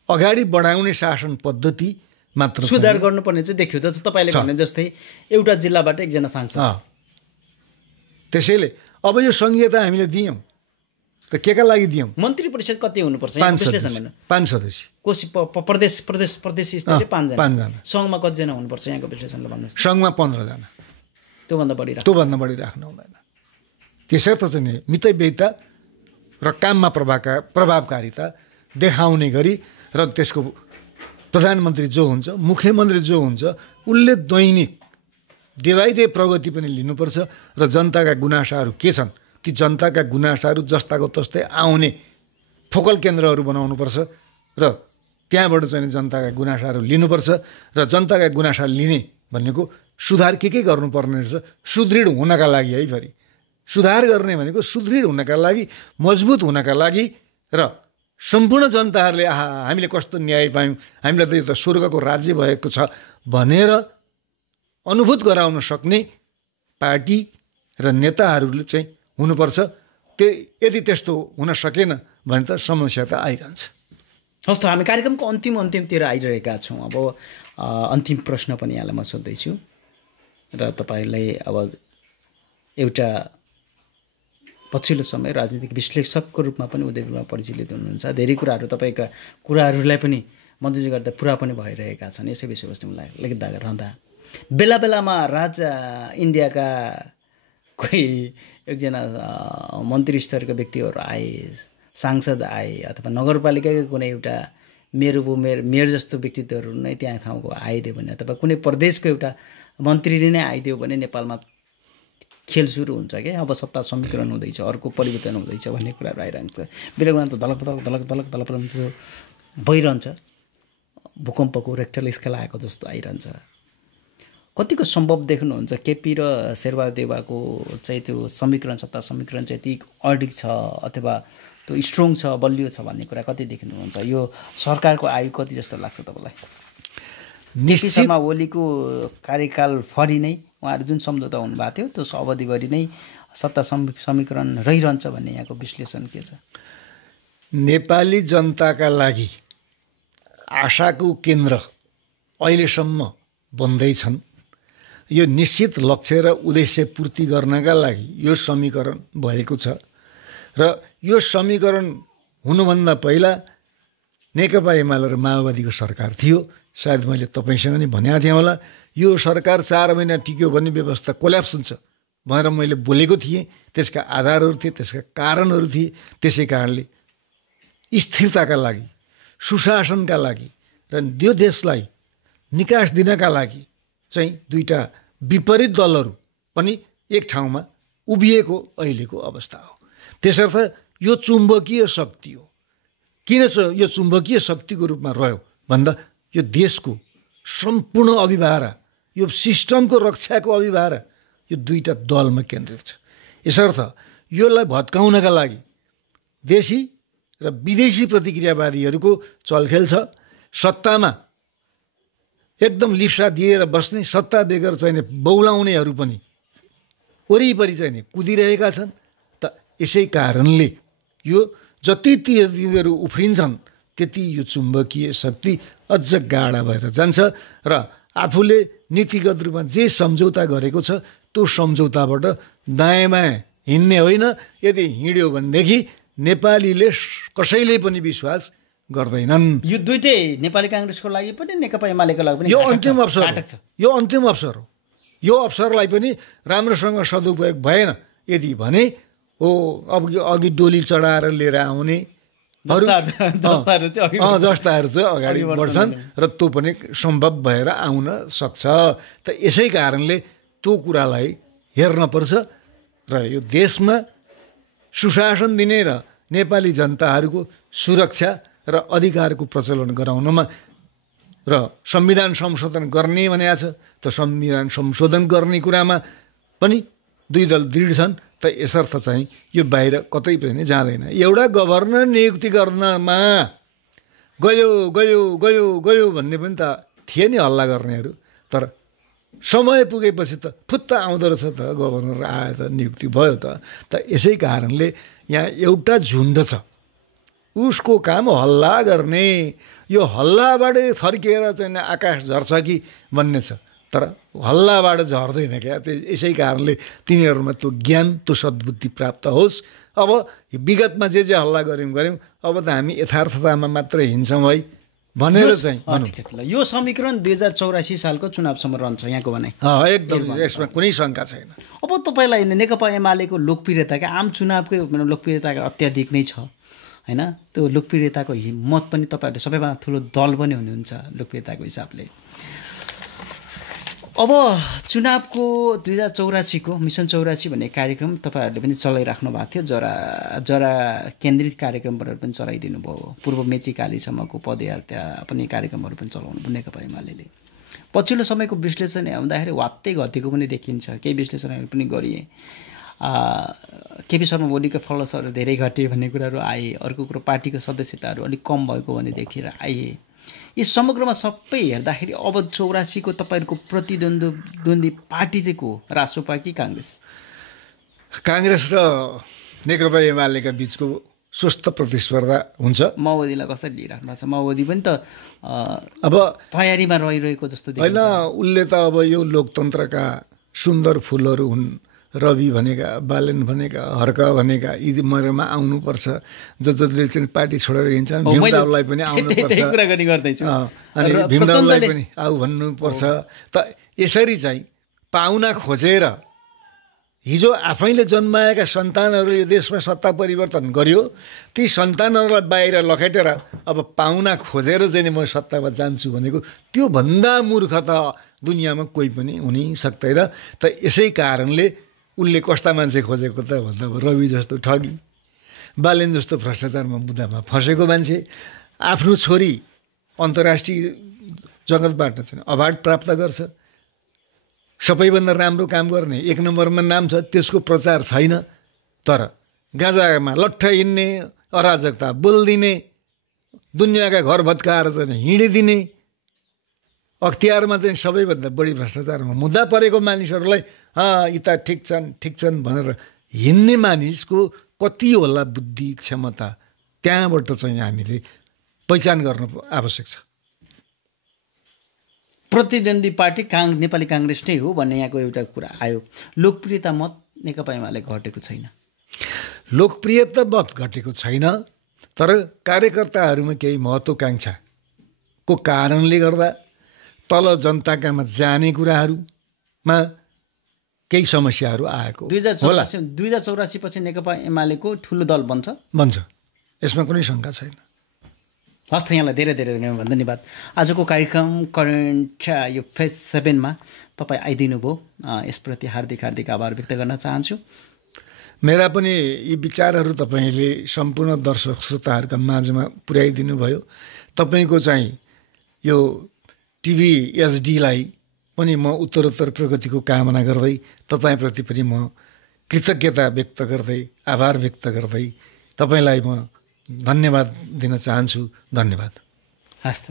अगाडि बढाउने शासन पद्धति मात्र सुधार गर्नुपर्ने चाहिँ देखियो। त तपाईँले भने जस्तै एउटा जिल्लाबाट एकजना सांसद। त्यसैले अब यो संघीयता हामीले दियौँ त केका लागि दियौँ? मन्त्री परिषद कति हुनुपर्छ? 5 सदस्य। कोशी प्रदेश स्तरले 5 जना। सङ्घमा कतिजना हुनुपर्छ यहाँको विश्लेषणले भन्नुहोस्? सङ्घमा 15 जना। त्योभन्दा बढी राख्नु हुँदैन। त्यसर्थ चाहिँ मितव्ययिता र काममा प्रभावकारिता देखाउने गरी र त्यसको प्रधानमन्त्री जो हुन्छ, मुख्यमन्त्री जो हुन्छ, उसले दैनिक देवाइदे प्रगति पनि लिनुपर्छ र जनताका गुनासाहरू के छन् ती जनताका गुनासाहरू जस्ताको तस्तै आउने फोकल केन्द्रहरू बनाउनुपर्छ र त्यहाँबाट चाहिँ जनताका गुनासाहरू लिनुपर्छ र जनताका गुनासा लिने भनेको सुधार के गर्नुपर्ने रहेछ सुदृढ हुनका लागि है। फेरि सुधार गर्ने भनेको सुदृढ हुनका लागि, मजबुत हुनका लागि र सम्पूर्ण जनताहरूले आहा हामीले कस्तो न्याय पायौँ, हामीलाई त यो त स्वर्गको राज्य भएको छ भनेर अनुभूत गराउन सक्ने पार्टी र नेताहरूले चाहिँ हुनुपर्छ। यदि त्यस्तो हुन सकेन भने त समस्या त आइरहन्छ। हस् त हामी कार्यक्रमको अन्तिमतिर आइरहेका छौँ। अब अन्तिम प्रश्न पनि यहाँलाई म सोध्दैछु र तपाईँलाई अब एउटा पछिल्लो समय राजनीतिक विश्लेषकको रूपमा पनि उदयको रूपमा परिचालित हुनुहुन्छ। धेरै कुराहरू तपाईँका कुराहरूलाई पनि मन्त्रीजी गर्दा पुरा पनि भइरहेका छन्। यसै विषयवस्तुलाई लेख्दा रहँदा बेला बेलामा इन्डियाका कोही एकजना मन्त्री स्तरका व्यक्तिहरू आए, सांसद आए, अथवा नगरपालिकाकै कुनै एउटा मेयर जस्तो व्यक्तित्वहरू नै त्यहाँ ठाउँको आइदियो भने, अथवा कुनै प्रदेशको एउटा मन्त्रीले नै आइदियो भने नेपालमा खेल सुरु हुन्छ क्या। अब सत्ता समीकरण हुँदैछ, अर्को परिवर्तन हुँदैछ भन्ने कुराहरू आइरहन्छ। बेला बेला त धलक भइरहन्छ, भूकम्पको रेक्टर स्केल आएको जस्तो आइरहन्छ। कतिको सम्भव देख्नुहुन्छ केपी र शेरबहादेवाको चाहिँ त्यो समीकरण, सत्ता समीकरण चाहिँ यति अडिक छ अथवा त्यो स्ट्रङ छ, बलियो छ भन्ने कुरा कति देख्नुहुन्छ? यो सरकारको आयु कति जस्तो लाग्छ तपाईँलाई? केपी शर्मा ओलीको कार्यकाल फरी नै उहाँहरू जुन सम्झौता हुनुभएको थियो त्यो अवधिभरि नै सत्ता समीकरण रहिरहन्छ भन्ने यहाँको विश्लेषण के छ? नेपाली जनताका लागि आशाको केन्द्र अहिलेसम्म बन्दैछन्। यो निश्चित लक्ष्य र उद्देश्य पूर्ति गर्नका लागि यो समीकरण भएको छ र यो समीकरण हुनुभन्दा पहिला नेकपा एमाले र माओवादीको सरकार थियो। सायद मैले तपाईँसँग नि भनेको थिएँ होला, यो सरकार 4 महिना टिक्यो भने व्यवस्था कोल्याप्स हुन्छ भनेर मैले बोलेको थिएँ। त्यसका आधारहरू थिए, त्यसका कारणहरू थिए। त्यसै कारणले स्थिरताका लागि, सुशासनका लागि र यो देशलाई निकास दिनका लागि चाहिँ दुईटा विपरीत दलहरू पनि एक ठाउँमा उभिएको अहिलेको अवस्था हो। त्यसर्थ यो चुम्बकीय शक्ति हो। किन यो चुम्बकीय शक्तिको रूपमा रह्यो भन्दा यो देशको सम्पूर्ण अभिभारा, यो सिस्टमको रक्षाको अभिभारा यो दुईटा दलमा केन्द्रित छ। यसर्थ योलाई भत्काउनका लागि देशी र विदेशी प्रतिक्रियावादीहरूको चलखेल छ। सत्तामा एकदम लिप्सा दिएर बस्ने, सत्ता बेगर चाहिने बौलाउनेहरू पनि वरिपरि चाहिने कुदिरहेका छन्। त यसै कारणले यो जति तिनीहरू उफ्रिन्छन् त्यति यो चुम्बकीय शक्ति अझ गाढा भएर जान्छ र आफूले नीतिगत रूपमा जे सम्झौता गरेको छ त्यो सम्झौताबाट दायाँ बायाँ हिँड्ने होइन। यदि हिँड्यो भनेदेखि नेपालीले कसैले पनि विश्वास गर्दैनन्। यो दुईटै नेपाली काङ्ग्रेसको लागि पनि नेकपा एमालेको लागि पनि यो अन्तिम अवसर हो। यो अवसरलाई पनि राम्रोसँग सदुपयोग भएन यदि भने अघि डोली चढाएर लिएर आउने जस्ताहरू चाहिँ अगाडि बढ्छन् र त्यो पनि सम्भव भएर आउन सक्छ। त यसै कारणले त्यो कुरालाई हेर्नपर्छ र यो देशमा सुशासन दिने र नेपाली जनताहरूको सुरक्षा र अधिकारको प्रचलन गराउनमा र संविधान संशोधन गर्ने भनेको छ। त संविधान संशोधन गर्ने कुरामा पनि दुई दल दृढ छन्। त यसर्थ चाहिँ यो बाहिर कतै पनि जाँदैन। एउटा गभर्नर नियुक्ति गर्नमा गयो गयो गयो गयो भन्ने पनि त थिए नि हल्ला गर्नेहरू। तर समय पुगेपछि त फुत्त आउँदो रहेछ त, गभर्नर आयो त, नियुक्ति भयो त। त यसै कारणले यहाँ एउटा झुन्ड छ, उसको काम हल्ला गर्ने। यो हल्लाबाट थर्किएर चाहिँ आकाश झर्छ कि भन्ने छ, तर हल्लाबाट झर्दैन क्या। यसै कारणले तिनीहरूमा त्यो ज्ञान, त्यो सद्बुद्धि प्राप्त होस्। अब विगतमा जे हल्ला गऱ्यौँ, अब त हामी यथार्थतामा मात्र हिँड्छौँ है भनेर चाहिँ। यो समीकरण 2084 सालको चुनावसम्म रहन्छ यहाँको भनाइ? एकदम, यसमा कुनै शङ्का छैन। अब तपाईँलाई नेकपा एमालेको लोकप्रियता, आम चुनावकै लोकप्रियता अत्याधिक नै छ होइन? त्यो लोकप्रियताको हिम्मत पनि तपाईँहरूले सबैभन्दा ठुलो दल पनि हुनुहुन्छ लोकप्रियताको हिसाबले। अब चुनावको 2084 को मिसन 84 भन्ने कार्यक्रम तपाईँहरूले पनि चलाइराख्नु भएको थियो। जरा केन्द्रित कार्यक्रमहरू पनि चलाइदिनु भयो। पूर्व मेचीकालीसम्मको पदयात्रा पनि कार्यक्रमहरू पनि चलाउनु भयो नेकपा एमाले। पछिल्लो समयको विश्लेषण हुँदाखेरि वात्तै घटेको पनि देखिन्छ। केही विश्लेषणहरू पनि गरिए। केपी शर्मा ओलीको फलोवर्सहरू धेरै घटे भन्ने कुराहरू आए। अर्को कुरो पार्टीको सदस्यताहरू अलिक कम भएको भन्ने देखेर आए। यस समग्रमा सबै हेर्दाखेरि अब 84 को तपाईँहरूको प्रतिद्वन्दी पार्टी चाहिँ को, रासोपा कि काङ्ग्रेस? काङ्ग्रेस र नेकपा एमालेका बिचको स्वस्थ प्रतिस्पर्धा हुन्छ। माओवादीलाई कसरी लिइराख्नु भएको छ? माओवादी पनि त अब तयारीमा रहिरहेको जस्तो देखिन्छ। होइन, उसले त अब यो लोकतन्त्रका सुन्दर फुलहरू हुन्। रवि भनेका, बालेन भनेका, हर्क भनेका यी मरेमा आउनुपर्छ। जसले चाहिँ पार्टी छोडेर हिँड्छन् भीमरावलाई पनि आउनुपर्छ, अनि भीमरावलाई पनि आऊ भन्नुपर्छ। त यसरी चाहिँ पाहुना खोजेर हिजो आफैले जन्माएका सन्तानहरू यो देशमा सत्ता परिवर्तन गर्यो, ती सन्तानहरूलाई बाहिर लखेटेर अब पाहुना खोजेर चाहिँ म सत्तामा जान्छु भनेको त्योभन्दा मूर्ख त दुनियाँमा कोही पनि हुनै सक्दैन। त यसै कारणले उसले कस्ता मान्छे खोजेको त भन्दा रवि जस्तो ठगी, बालेन जस्तो भ्रष्टाचारमा मुद्दामा फँसेको मान्छे आफ्नो छोरी अन्तर्राष्ट्रिय जगतबाट चाहिँ अवार्ड प्राप्त गर्छ, सबैभन्दा राम्रो काम गर्ने 1 नम्बरमा नाम छ, त्यसको प्रचार छैन। तर गाजामा लट्ठ हिँड्ने, अराजकता बोलिदिने, दुनियाँका घर भत्काएर चाहिँ हिँडिदिने, अख्तियारमा चाहिँ सबैभन्दा बढी भ्रष्टाचारमा मुद्दा परेको मानिसहरूलाई यी त ठिक छन् भनेर हिँड्ने मानिसको कति होला बुद्धि क्षमता, त्यहाँबाट चाहिँ हामीले पहिचान गर्नु आवश्यक छ। प्रतिद्वन्दी पार्टी नेपाली काङ्ग्रेस नै हो भन्ने यहाँको एउटा कुरा आयो। लोकप्रियता मत नेकपा एमाले घटेको छैन। लोकप्रियता मत घटेको छैन, तर कार्यकर्ताहरूमा केही महत्त्वाकांक्षाको कारणले गर्दा तल जनताकामा जाने कुराहरूमा केही समस्याहरू आएको होला। 2084 पछि नेकपा एमालेको ठुलो दल बन्छ, यसमा कुनै शङ्का छैन। हस् त, यहाँलाई धेरै धेरै धन्यवाद। आजको कार्यक्रम करेन्ट यो फेज 7 मा तपाईँ आइदिनु भयो, यसप्रति हार्दिक आभार व्यक्त गर्न चाहन्छु। मेरा पनि यी विचारहरू तपाईँले सम्पूर्ण दर्शक श्रोताहरूका माझमा पुर्याइदिनु भयो। तपाईँको चाहिँ यो टिभी एचडीलाई पनि म उत्तरोत्तर प्रगतिको कामना गर्दै, तपाईँप्रति पनि म कृतज्ञता व्यक्त गर्दै, आभार व्यक्त गर्दै तपाईँलाई म धन्यवाद दिन चाहन्छु। धन्यवाद। हस् त।